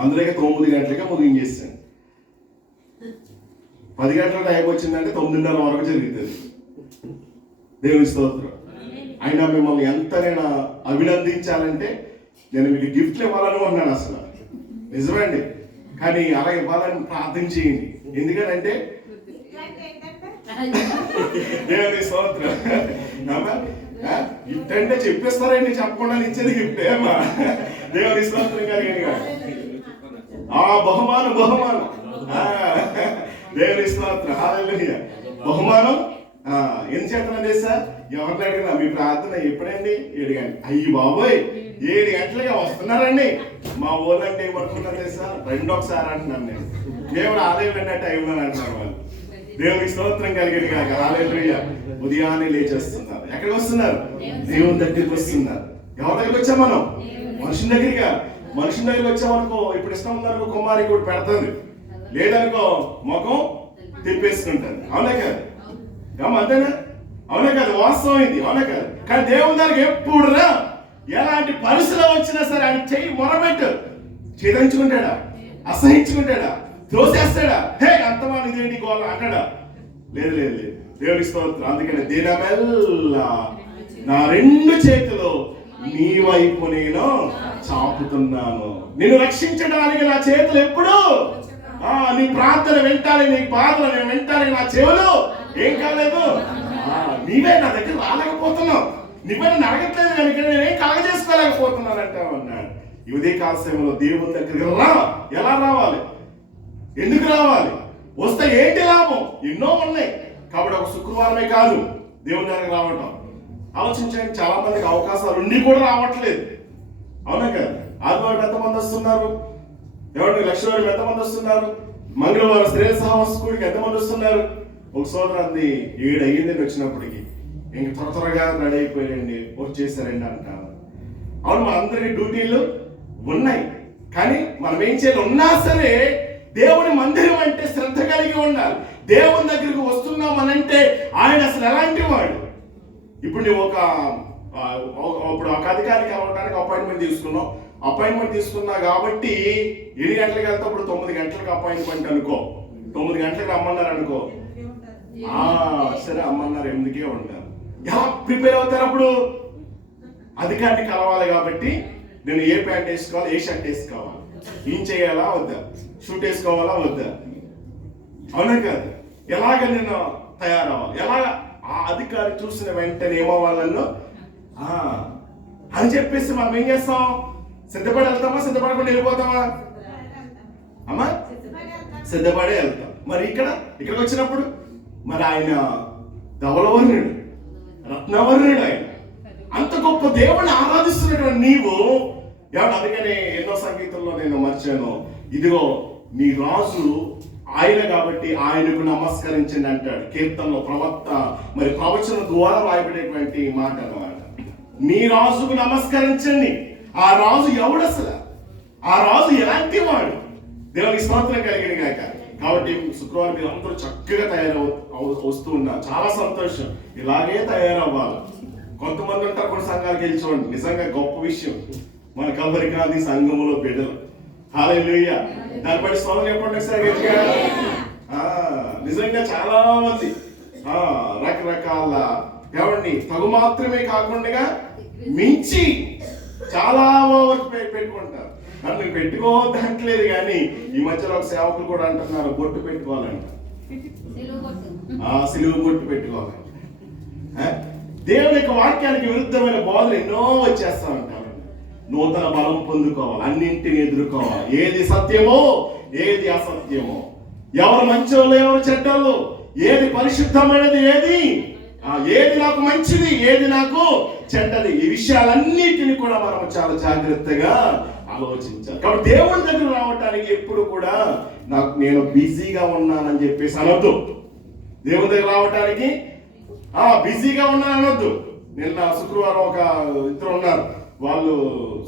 అందులోకి 9 గంటలకే ముగించేసాను. 10 గంటల టైం వచ్చిందంటే 9:30 వరకు జరుగుతుంది. దేవుని స్తోత్రం. అయినా మిమ్మల్ని ఎంత నేను అభినందించాలంటే నేను మీకు గిఫ్ట్లు ఇవ్వాలని ఉన్నాను అసలు, నిజమండి. కానీ అలా ఇవ్వాలని ప్రార్థన చేయండి. ఎందుకంటే దేవుని స్తోత్రం. గిఫ్ట్ అంటే చెప్పేస్తారండి, చెప్పకుండా ఇచ్చేది గిఫ్ట్ ఏమా. దేవుని స్తోత్రం కలిగిన బహుమానం దేవుని స్తోత్రం. హల్లెలూయా. బహుమానం ఎందుకు చేతన తెలుసా? ఎవరిని అడిగినా మీ ప్రార్థన ఎప్పుడండి? 7 గంటలు. అయ్యి బాబోయ్ 7 గంటలుగా వస్తున్నారండి. మా ఊళ్ళంటే ఏమనుకుంటారు తెలుసా? 2 ఒకసారి అంటున్నాను నేను. దేవుడు ఆలయం అన్న టైంలో అంటున్నారు వాళ్ళు. దేవునికి స్తోత్రం కలిగింది కాక. హల్లెలూయా. ఉదయాన్నే లేచేస్తున్నారు. ఎక్కడికి వస్తున్నారు? దేవుని దగ్గరికి వస్తున్నారు. ఎవరి దగ్గరికి వచ్చాం మనం? మనుషుని దగ్గరికి. మనుషుని దగ్గరికి వచ్చామనుకో, ఇప్పుడు ఇష్టం ఉందనుకో కుమారికి కూడా పెడతాది, లేదనుకో ముఖం తిప్పేసుకుంటారు. అవునా కాదు? అంతేనా? అవునా కాదు? వాస్తవం ఇది. అవునా కాదు? కానీ దేవుని దగ్గరికి ఎప్పుడు రా, ఎలాంటి పరిస్థితులు వచ్చినా సరే ఆయన చెయ్యి మొరబెట్టు. చేయించుకుంటాడా? అసహించుకుంటాడా? త్రోసేస్తాడా? హే అంతమా ఇదేంటి గోళ అంటాడా? లేదు లేదు లేదు. దేవుని స్తోత్రం. అందుకని దినమెల్లా నా 2 చేతులు నీ వైపు నేను చాపుతున్నాను. నిన్ను రక్షించడానికి నా చేతులు ఎప్పుడు నీ ప్రార్థన వింటాలి, నీ బాధలు నేను వింటాలి. నా చెవులు ఏం కాలేదు, నీవే నా దగ్గర రాలేకపోతున్నావు, నువ్వే నన్ను అడగట్లేదు కనుక నేనేం కలగజేసుకోలేకపోతున్నాను అంటే అన్నాడు. ఈ ఉదయకాల సమయంలో దేవుని దగ్గరికి రా. ఎలా రావాలి? ఎందుకు రావాలి? వస్తే ఏంటి లాభం? ఎన్నో ఉన్నాయి. కాబట్టి ఒక శుక్రవారమే కాదు దేవుని దగ్గరికి రావటం. ఆలోచించండి, చాలా మందికి అవకాశాలు ఉండి కూడా రావట్లేదు. అవునా కదా? ఆదివారం ఎంతమంది వస్తున్నారు? ఎవరికి లక్ష్మీవారం ఎంతమంది వస్తున్నారు? మంగళవారం స్త్రీ సహవాస స్కూల్కి ఎంతమంది వస్తున్నారు? ఒక సోదరాన్ని 7 అయ్యిందని వచ్చినప్పటికీ ఇంక త్వరగా రెడీ అయిపోయారండి, వచ్చేసారండి అంటారు. అవును, మన అందరికీ డ్యూటీలు ఉన్నాయి. కానీ మనం ఏం చేయాలి? ఉన్నా సరే దేవుని మందిరం అంటే శ్రద్ధ కలిగి ఉండాలి. దేవుని దగ్గరికి వస్తున్నామనంటే ఆయన అసలు ఎలాంటి వాడు? ఇప్పుడు నువ్వు ఇప్పుడు ఒక అధికారికి అవ్వడానికి అపాయింట్మెంట్ తీసుకున్నా కాబట్టి 7 గంటలకు వెళ్తాప్పుడు 9 గంటలకు అపాయింట్మెంట్ అనుకో. 9 గంటలకు రమ్మన్నారు అనుకో, సరే అమ్మన్నారు 8కే ఉంటారు. ఎలా ప్రిపేర్ అవుతారు? అప్పుడు అధికారిని కలవాలి కాబట్టి నేను ఏ ప్యాంట్ వేసుకోవాలి, ఏ షర్ట్ వేసుకోవాలి, ఏం చేయాలా వద్దా, షూట్ వేసుకోవాలా వద్దా, అవునా కాదు? ఎలాగ నేను తయారవ్వాలి? ఎలాగ ఆ అధికారి చూసిన వెంటనే ఏమవ్వాలను అని చెప్పేసి మనం ఏం చేస్తాం? సిద్ధపడి వెళ్తామా, సిద్ధపడకుండా వెళ్ళిపోతామా? అమ్మా సిద్ధపడే వెళ్తాం. మరి ఇక్కడికి వచ్చినప్పుడు మరి ఆయన ధవలవర్ణుడు, రత్నవర్ణుడు. ఆయన అంత గొప్ప దేవుణ్ణి ఆరాధిస్తున్నటువంటి నీవు ఎవడు? అందుకనే ఎన్నో సంగీతంలో నేను మర్చాను, ఇదిగో నీ రాజు ఆయన కాబట్టి ఆయనకు నమస్కరించండి అంటాడు కీర్తనలో. ప్రవక్త మరి ప్రవచనం ద్వారా రాయబడేటువంటి మాట అన్నమాట. నీ రాజుకు నమస్కరించండి. ఆ రాజు ఎవడు అసలు? ఆ రాజు ఎలాంటి వాడు? దేవునికి స్తోత్రం కలిగిన గాక. కాబట్టి శుక్రవారం మీరు అందరూ చక్కగా వస్తూ ఉన్నారు. చాలా సంతోషం. ఇలాగే తయారవ్వాలి. కొంతమంది ఉంటారు కొన్ని సంఘాలకు వెళ్ళి చూడండి, నిజంగా గొప్ప విషయం. మన కబరి గాంధీ సంఘములో బిడ్డలు. హల్లెలూయా. దాన్ని బట్టి స్తోత్రం చెప్పండి ఒకసారి. నిజంగా చాలా మంది రకరకాల ఏమండి తగు మాత్రమే కాకుండా మించి చాలా పెట్టుకుంటారు. నన్ను పెట్టుకోవద్దంటలేదు, కానీ ఈ మధ్యలో ఒక సేవకులు కూడా అంటున్నారు బొట్టు పెట్టుకోవాలంట, సిలువు బొట్టు పెట్టుకోవాలంట. దేవుని యొక్క వాక్యానికి విరుద్ధమైన బోధలు ఎన్నో వచ్చేస్తా ఉంటారు. నూతన బలం పొందుకోవాలి, అన్నింటిని ఎదుర్కోవాలి. ఏది సత్యమో ఏది అసత్యమో, ఎవరు మంచోళ్ళు ఎవరు చెడ్డోళ్ళు, ఏది పరిశుద్ధమైనది ఏది నాకు మంచిది ఏది నాకు చెడ్డది, ఈ విషయాలన్నిటిని కూడా మనం చాలా జాగ్రత్తగా ఆలోచించాలి. కాబట్టి దేవుని దగ్గర రావటానికి ఎప్పుడు కూడా నేను బిజీగా ఉన్నానని చెప్పేసి అనొద్దు. దేవుని దగ్గర రావటానికి బిజీగా ఉన్నాను అనొద్దు. నిన్న శుక్రవారం ఒక ఇద్దరు ఉన్నారు, వాళ్ళు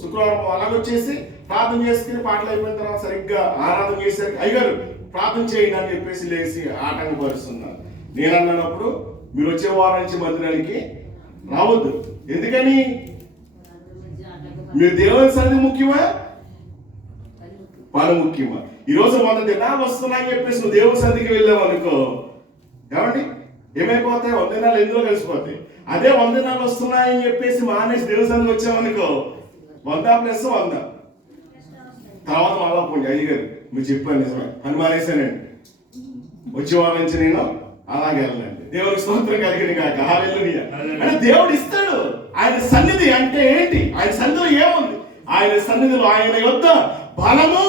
శుక్రవారం అలాగొచ్చేసి ప్రార్థన చేసుకుని పాటలు అయిపోయిన తర్వాత సరిగ్గా ఆరాధన చేసరికి అయ్యగారు ప్రార్థన చేయండి అని చెప్పేసి లేచి ఆటంకపరుస్తున్నారు. నేను అన్నప్పుడు మీరు వచ్చే వారం నుంచి మందిరానికి రావద్దు. ఎందుకని? మీరు దేవుని సన్నిధి ముఖ్యమా, పని ముఖ్యమా? ఈ రోజు 100 దినాలు వస్తున్నాయని చెప్పేసి నువ్వు దేవుని సన్నిధికి వెళ్ళావు అనుకో, ఏమండి ఏమైపోతాయి? 100 దినాలు ఎందులో కలిసిపోతాయి. అదే 100 దినాలు వస్తున్నాయని చెప్పేసి మానేసి దేవుని సన్నిధికి వచ్చామనుకో, 100+100 తర్వాత మళ్ళా పోండి అయ్యగారు మీరు చెప్పాను నిజమే అని మానేశానండి, వచ్చే వారం నుంచి నేను అలాగే వెళ్ళండి. దేవునికి స్తోత్రం కలిగింది కాక. హల్లెలూయా. అంటే దేవుడు ఇస్తాడు. ఆయన సన్నిధి అంటే ఏంటి? ఆయన సన్నిధిలో ఏముంది? ఆయన సన్నిధిలో ఆయన యొద్ద బలము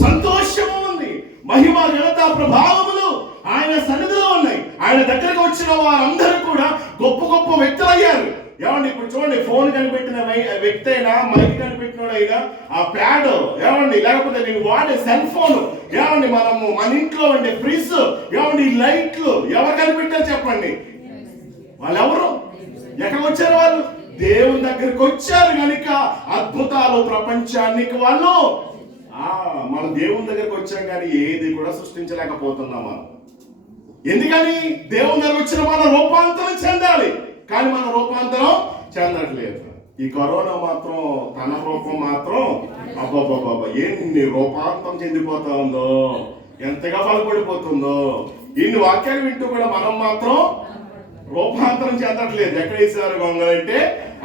సంతోషము ఉంది, మహిమ ఘనత ప్రభావములు ఆయన సన్నిధిలో ఉన్నాయి. ఆయన దగ్గరకు వచ్చిన వారందరూ కూడా గొప్ప గొప్ప వ్యక్తులు అయ్యారు. ఏమండి ఇప్పుడు చూడండి, ఫోన్ కనిపెట్టిన వ్యక్తి అయినా, మైక్ కనిపెట్టినోడైనా, ఆ ప్యాడ్ ఏమండి, లేకపోతే నేను వాడే సెల్ ఫోన్ ఏమండి, మనము మన ఇంట్లో ఉండే ఫ్రిడ్జ్ ఏమండి, లైట్లు ఎవరు కనిపెట్టారు చెప్పండి? వాళ్ళు ఎవరు? ఎక్కడ వచ్చారు? వాళ్ళు దేవుని దగ్గరికి వచ్చారు కనుక అద్భుతాలు ప్రపంచానికి వాళ్ళు మన దేవుని దగ్గరికి వచ్చాం కానీ ఏది కూడా సృష్టించలేకపోతున్నాం మనం. ఎందుకని? దేవుని దగ్గర వచ్చిన మన రూపాంతరం చెందాలి, కానీ మన రూపాంతరం చెందట్లేదు. ఈ కరోనా మాత్రం తన రూపం మాత్రం అబ్బాబాబా ఎన్ని రూపాంతరం చెందిపోతా ఉందో, ఎంతగా బలపడిపోతుందో. ఇన్ని వాక్యాలు వింటూ కూడా మనం మాత్రం రూపాంతరం చెందట్లేదు. ఎక్కడ వేసారు గొంగలంటే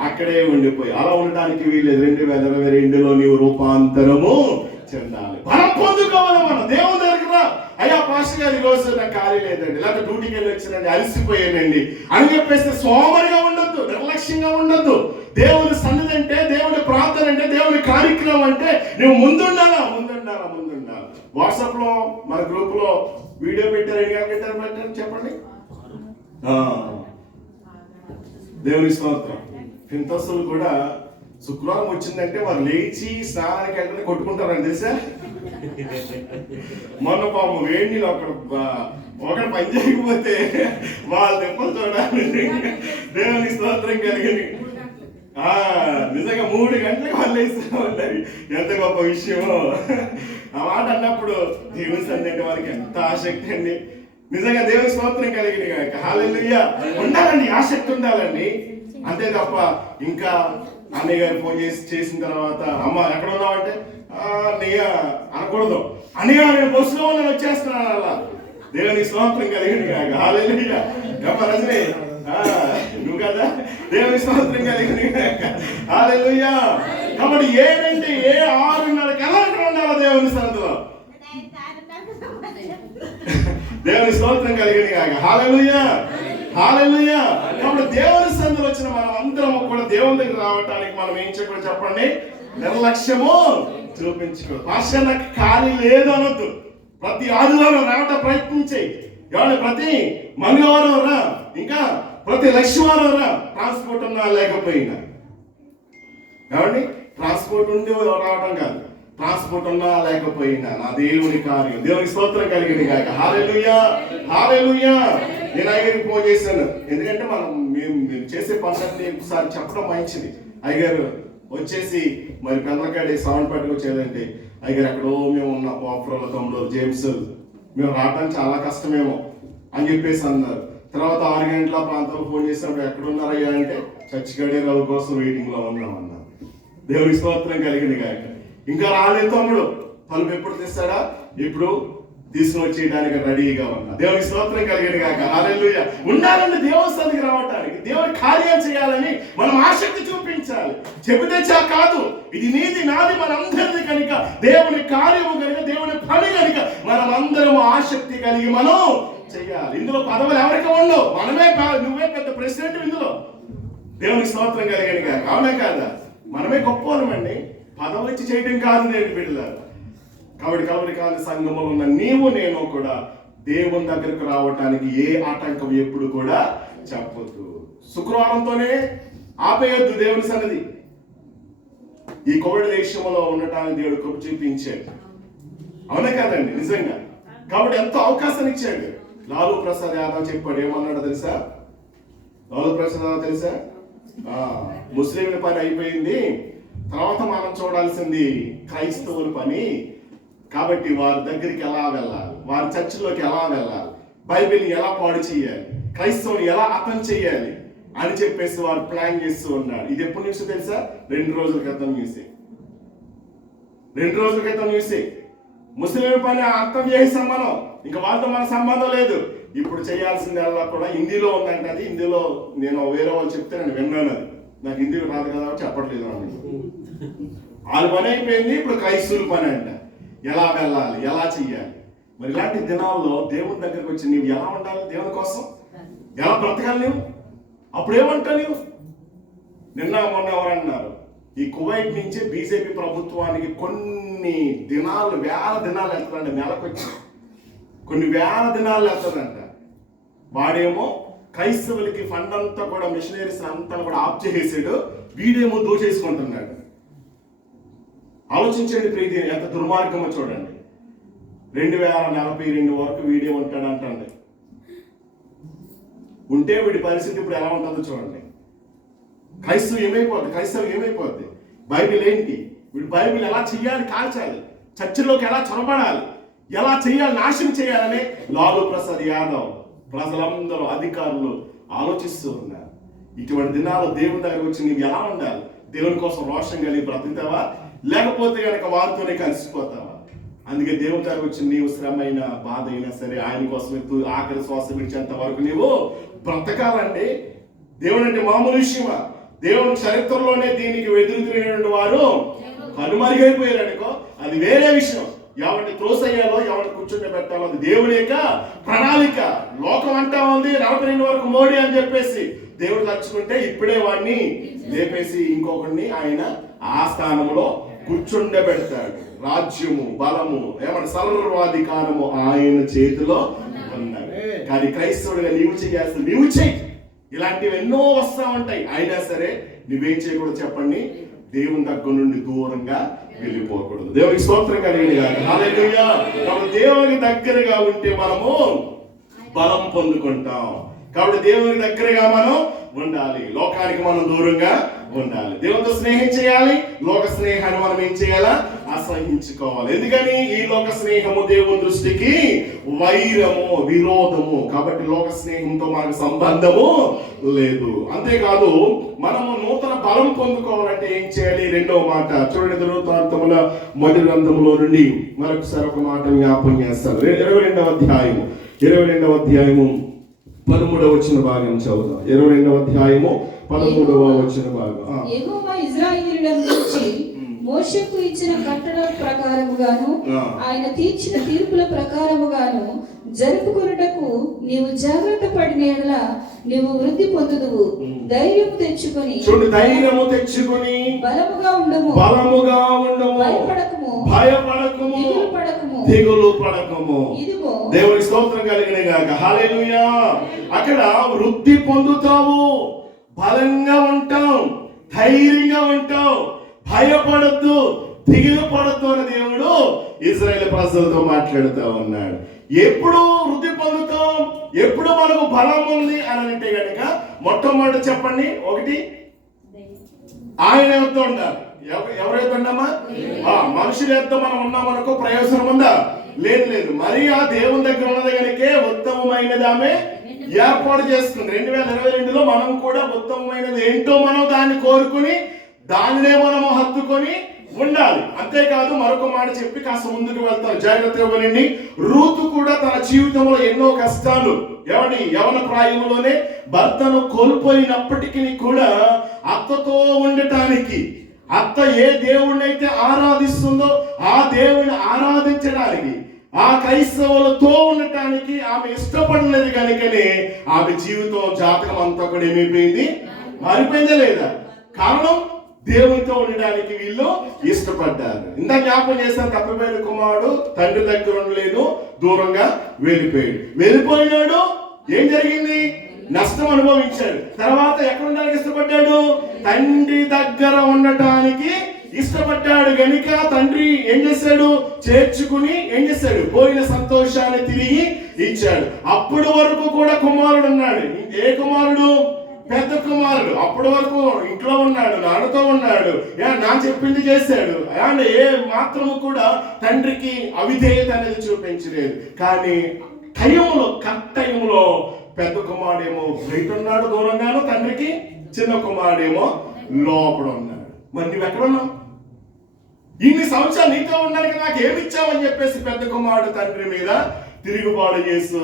అక్కడే ఉండిపోయి. అలా ఉండడానికి వీలేదు. 2022లో నీవు రూపాంతరము చెందాలి, బలం పొందుకోవాలి. మనం దేవుని దగ్గర అయ్యా పాస్టర్ గారు ఈరోజు నాకు ఖాళీ లేదండి, లేకపోతే డ్యూటీకి వెళ్ళి వచ్చినండి, అలసిపోయానండి అని చెప్పేస్తే సోమరిగా ఉండొద్దు, నిర్లక్ష్యంగా ఉండొద్దు. దేవుని సన్నిధి అంటే, దేవుని ప్రార్థన అంటే, దేవుని కార్యక్రమం అంటే నువ్వు ముందుండాలా. వాట్సాప్ లో మన గ్రూప్ లో వీడియో పెట్టారు, ఎన్ని గంటలు పెట్టారు చెప్పండి? దేవుని స్తోత్రం. ఫింతస్తులు కూడా శుక్రవారం వచ్చిందంటే వారు లేచి స్నానానికి వెంటనే కొట్టుకుంటారని తెలుసా? మొన్న పాము వేడి నీళ్ళు ఒకడు పని చేయకపోతే వాళ్ళ దెబ్బలు చూడాలి. దేవుని స్తోత్రం కలిగింది. నిజంగా 3 గంటలకు వాళ్ళు వేస్తామన్నారు. ఎంత గొప్ప విషయమో ఆ మాట అన్నప్పుడు. దేవుని సన్నిధి అంటే వారికి ఎంత ఆసక్తి అండి. నిజంగా దేవుని స్తోత్రం కలిగింది కనుక హల్లెలూయా. ఉండాలండి, ఆసక్తి ఉండాలండి, అంతే తప్ప ఇంకా అన్నయ్య గారు ఫోన్ చేసిన తర్వాత అమ్మ ఎక్కడ ఉన్నావంటే అన్నయ్య అనకూడదు. అన్నయ్య నేను బస్సులో ఉన్నాను వచ్చేస్తున్నాను అలా. దేవుని స్తోత్రం కలిగింది కనుక హల్లెలూయా. రజనీ నువ్వు కదా. దేవుని స్తోత్రం కలిగింది కనుక హల్లెలూయా. కాబట్టి 6:30 ఎలా అక్కడ ఉండాలి దేవుని సన్నిధిలో. దేవుని స్తోత్రం కలిగింది కాక హల్లెలూయా. కాబట్టి దేవుని సన్నిధిలో వచ్చిన మనం అందరం కూడా దేవుని దగ్గర రావడానికి మనం ఏం చేయకూడదు చెప్పండి? నిర్లక్ష్యము చూపించకూడదు. పాస్టర్ నాకు ఖాళీ లేదు అనొద్దు. ప్రతి ఆదివారం రావటం ప్రయత్నించేయి. ఏమంటే ప్రతి మంగళవారం రా, ఇంకా ప్రతి లక్ష్మీవారం రా. ట్రాన్స్పోర్ట్ ఉన్నా లేకపోయినా ఏమండి, ట్రాన్స్పోర్ట్ ఉండి రావటం కాదు, ట్రాన్స్పోర్ట్ ఉన్నా లేకపోయినా నా దేవుని కార్యం. దేవునికి స్తోత్రం కలిగింది కాక హల్లెలూయా. నేను అయ్యగారికి ఫోన్ చేశాను, ఎందుకంటే మేము చేసే పనులన్నీ ఒకసారి చెప్పడం మంచిది. అయ్యగారు వచ్చేసి మరి పెందలకాడి సౌండ్ పట్టుకు వచ్చేదంటే అయ్యగారు ఎక్కడో మేము ఉన్న పోపరోలో తమ్ముడు జేమ్స్ మేము రావడానికి చాలా కష్టమేమో అని చెప్పేసి అన్నారు. తర్వాత 6 గంటల ప్రాంతంలో ఫోన్ చేసినప్పుడు ఎక్కడున్నారయ్యా అంటే చచ్చిగడే రవి కోసం వెయిటింగ్ లో ఉన్నామన్నారు. దేవుని స్తోత్రం కలిగింది కాక. ఇంకా రాలేదు తమ్ముడు, తలుపు ఎప్పుడు తెస్తాడా, ఇప్పుడు తీసుకుని వచ్చేయడానికి రెడీగా ఉన్నా. దేవుని స్తోత్రం కలిగింది కాక హల్లెలూయా. ఉండాలంటే దేవుని సన్నిధికి రావటానికి, దేవుని కార్యాలు చేయాలని మనం ఆసక్తి చూపించాలి. చెబితే కాదు, ఇది నీది నాది మనందరిది కనుక, దేవుని కార్యము కనుక, దేవుని పని కనుక మనం అందరం ఆసక్తి కలిగి మనం చెయ్యాలి. ఇందులో పదవులు ఎవరికి ఉండవు, మనమే నువ్వే పెద్ద ప్రెసిడెంట్ ఇందులో. దేవుని స్తోత్రం కలిగింది కాక అవునా కాదా? మనమే గొప్పవాళ్ళమండి, పదవులు ఇచ్చి చేయడం కాదు నేను బిడ్డలారా. కాబట్టి కాదు సంఘంలో ఉన్న నీవు నేను కూడా దేవుని దగ్గరకు రావటానికి ఏ ఆటంకం ఎప్పుడు కూడా చెప్పొద్దు. శుక్రవారంతోనే ఆపేయొద్దు దేవుని సన్నిధి. ఈ కోవిడ్ దేశంలో ఉండటానికి దేవుడు కృప చూపించాడు, అవునా కాదండి? నిజంగా. కాబట్టి ఎంతో అవకాశాన్ని ఇచ్చాడు. లాలూ ప్రసాద్ యాదవ్ చెప్పాడు, ఏమన్నాడు తెలుసా? లాలూ ప్రసాద్ యాదవ్ తెలుసా? ముస్లింల పని అయిపోయింది, తర్వాత మనం చూడాల్సింది క్రైస్తవుల పని. కాబట్టి వారి దగ్గరికి ఎలా వెళ్ళాలి, వారి చర్చిలోకి ఎలా వెళ్ళాలి, బైబిల్ని ఎలా పాడు చేయాలి, క్రైస్తవుని ఎలా అర్థం చేయాలి అని చెప్పేసి వారు ప్లాన్ చేస్తూ ఉన్నాడు. ఇది ఎప్పుడు న్యూస్ తెలుసా? 2 రోజుల క్రితం న్యూసే. ముస్లిం పని అంతం చేసాం మనం, ఇంకా వాళ్ళతో మన సంబంధం లేదు. ఇప్పుడు చేయాల్సిందల్లా కూడా హిందీలో ఉందంటే, అది హిందీలో నేను వేరే వాళ్ళు చెప్తే నేను విన్నాను, అది నాకు హిందీలో రాదు కదా చెప్పట్లేదు అని. వాళ్ళ పని అయిపోయింది, ఇప్పుడు క్రైస్తవుల పని అంట. ఎలా వెళ్ళాలి, ఎలా చెయ్యాలి. మరి ఇలాంటి దినాల్లో దేవుని దగ్గరకు వచ్చి నీవు ఎలా ఉండాలి, దేవుని కోసం ఎలా బ్రతకాలి, నీవు అప్పుడు ఏమంటావు నీవు? నిన్న మొన్న ఎవరన్నారు, ఈ కువైట్ నుంచి బీజేపీ ప్రభుత్వానికి కొన్ని దినాలు, వేల దినాలు వెళ్తారంట, నెలకొచ్చి కొన్ని వేల దినాలు వెళ్తారంట. వాడేమో క్రైస్తవులకి ఫండ్ అంతా కూడా, మిషనరీస్ అంతా కూడా ఆఫ్ చేసేసాడు, వీడేమో దోచేసుకుంటున్నాడు. ఆలోచించండి ప్రీతి, ఎంత దుర్మార్గమో చూడండి. 2042 వరకు వీడే ఉంటాడు అంటండి. ఉంటే వీడి పరిస్థితి ఇప్పుడు ఎలా ఉంటుందో చూడండి. క్రైస్తవం ఏమైపోద్ది? బైబిల్ ఏంటి? వీడు బైబిల్ ఎలా చెయ్యాలి, కాల్చాలి, చర్చిలోకి ఎలా చొరబడాలి, ఎలా చెయ్యాలి, నాశనం చేయాలని లాలూ ప్రసాద్ యాదవ్, ప్రజలందరూ, అధికారులు ఆలోచిస్తూ ఉన్నారు. ఇటువంటి దినాలు దేవుని దగ్గర వచ్చి నీవు ఎలా ఉండాలి? దేవుని కోసం రోషం కలిగి బ్రతుకుతావా, లేకపోతే కనుక వారితోనే కలిసిపోతావా? అందుకే దేవుని దగ్గర వచ్చి నీవు శ్రమ అయినా, బాధ అయినా సరే ఆయన కోసం ఆఖరి శ్వాస విడిచేంత వరకు నీవు బ్రతకాలండి. దేవుడు అంటే మామూలు విషయమా? దేవుని చరిత్రలోనే దీనికి ఎదురుతిరిగినటువంటి వారు కనుమరుగైపోయారు అనుకో, అది వేరే విషయం. ఎవరిని త్రోసయ్యాలో, ఎవరిని కూర్చుంటే పెట్టాలో అది దేవుని యొక్క ప్రణాళిక. లోకం అంటా ఉంది 42 వరకు మోడీ అని చెప్పేసి, దేవుడు తలుచుకుంటే ఇప్పుడే వాడిని లేపేసి ఇంకొకరిని ఆయన ఆ స్థానంలో కూర్చుండబెడతాడు. రాజ్యము, బలము, ఏమంటే సర్వాధికారము ఆయన చేతిలో ఉన్నాడు. కానీ క్రైస్తవుడిగా నీవు చేయాల్సింది నీవు చెయ్యి. ఇలాంటివి ఎన్నో వస్తా ఉంటాయి, అయినా సరే నువ్వేం చేయకూడదు చెప్పండి? దేవుని దగ్గర నుండి దూరంగా వెళ్ళిపోకూడదు. దేవునికి స్తోత్రం కలిగింది కాదు. హల్లెలూయా. కాబట్టి దేవునికి దగ్గరగా ఉంటే మనము బలం పొందుకుంటాం. కాబట్టి దేవునికి దగ్గరగా మనం ఉండాలి, లోకానికి మనం దూరంగా ఉండాలి. దేవునితో స్నేహం చేయాలి, లోక స్నేహాన్ని మనం ఏం చేయాలా? అసహించుకోవాలి. ఎందుకని? ఈ లోక స్నేహము దేవుని దృష్టికి వైరము, విరోధము. కాబట్టి లోక స్నేహంతో మనకు సంబంధము లేదు. అంతేకాదు, మనము నూతన బలం పొందుకోవాలంటే ఏం చేయాలి? రెండవ మాట చూడండి, దినవృత్తాంతముల మొదటి గ్రంథములో నుండి మరొకసారి ఒక మాట జ్ఞాపకం చేస్తారు. 22వ అధ్యాయము 13వ వచన భాగం చదువుతాం. 22వ అధ్యాయము 13వ వచన భాగం. యెహోవా ఇశ్రాయేలీయులను గూర్చి మోషేకు ఇచ్చిన కట్టడల ప్రకారముగాను ఆయన తీర్చిన తీర్పుల ప్రకారముగాను జరుపుకొనుటకు నీవు జాగ్రత్త పడిన యెడల నీవు వృద్ధి పొందుదువు. ధైర్యము తెచ్చుకొని బలముగా ఉండము, భయపడకుము, దిగులు పడకము. ఇదిగో దేవుని స్తోత్రం కలిగిన గాక. హల్లెలూయా. అక్కడ వృద్ధి పొందుతావు, బలంగా ఉంటావు, ధైర్యంగా ఉంటావు, భయపడద్దు, దిగులు పడద్దు అని దేవుడు ఇశ్రాయేలు ప్రజలతో మాట్లాడుతూ ఉన్నాడు. ఎప్పుడు వృద్ధి పొందుతాం, ఎప్పుడు మనకు బలం ఉంది అని అంటే గనుక మొట్టమొదటి చెప్పండి, ఒకటి ఆయన యొద్ద ఉండాలి. ఎవరి యొద్ద ఉన్నామా? మనుషుల యొద్ద మనం ఉన్నామనుకో ప్రయోజనం ఉందా? లేదు. మరి ఆ దేవుని దగ్గర ఉన్నది కనుకే ఉత్తమమైనది ఆమె ఏర్పాటు చేస్తుంది. 2022లో మనం కూడా ఉత్తమమైనది ఏంటో మనం దాన్ని కోరుకుని దానినే మనము హత్తుకొని ఉండాలి. అంతేకాదు, మరొక మాట చెప్పి కాస్త ముందుకు వెళ్తాను, జాగ్రత్తగా వినండి. రూతు కూడా తన జీవితంలో ఎన్నో కష్టాలు, యవన ప్రాయంలోనే భర్తను కోల్పోయినప్పటికీ కూడా అత్తతో ఉండటానికి, అత్త ఏ దేవుణ్ణైతే ఆరాధిస్తుందో ఆ దేవుని ఆరాధించడానికి, ఆ క్రైస్తవులతో ఉండటానికి ఆమె ఇష్టపడలేదు కనుకనే ఆమె జీవితం, జాతకం అంతా కూడా ఏమైపోయింది? మారిపోయిందా లేదా? కారణం, దేవునితో ఉండడానికి వీళ్ళు ఇష్టపడ్డారు. ఇంత జ్ఞాపకం చేశాను, తప్పిపోయిన కుమారుడు తండ్రి దగ్గర ఉండలేదు, దూరంగా వెళ్ళిపోయినాడు. ఏం జరిగింది? నష్టం అనుభవించాడు. తర్వాత ఎక్కడ ఉండడానికి ఇష్టపడ్డాడు? తండ్రి దగ్గర ఉండటానికి ఇష్టపడ్డాడు గనుక తండ్రి ఏం చేశాడు? చేర్చుకుని ఏం చేశాడు? పోయిన సంతోషాన్ని తిరిగి ఇచ్చాడు. అప్పటి వరకు కూడా కుమారుడు ఉన్నాడు. ఏ కుమారుడు? పెద్ద కుమారుడు. అప్పటి వరకు ఇంట్లో ఉన్నాడు, నాన్నతో ఉన్నాడు, నా చెప్పింది చేశాడు. ఏ మాత్రము కూడా తండ్రికి అవిధేయత అనేది చూపించలేదు. కానీ టైంలో పెద్ద కుమారుడేమో బయట ఉన్నాడు దూరంగాను తండ్రికి, చిన్న కుమారుడేమో లోపల ఉన్నాడు. మరి నువ్వు ఎక్కడున్నావు? ఇన్ని సంవత్సరాలు నీతో ఉండాలి కదా, నాకు ఏమి ఇచ్చావని చెప్పేసి పెద్ద కుమారుడు తండ్రి మీద తిరుగుబాటు చేస్తూ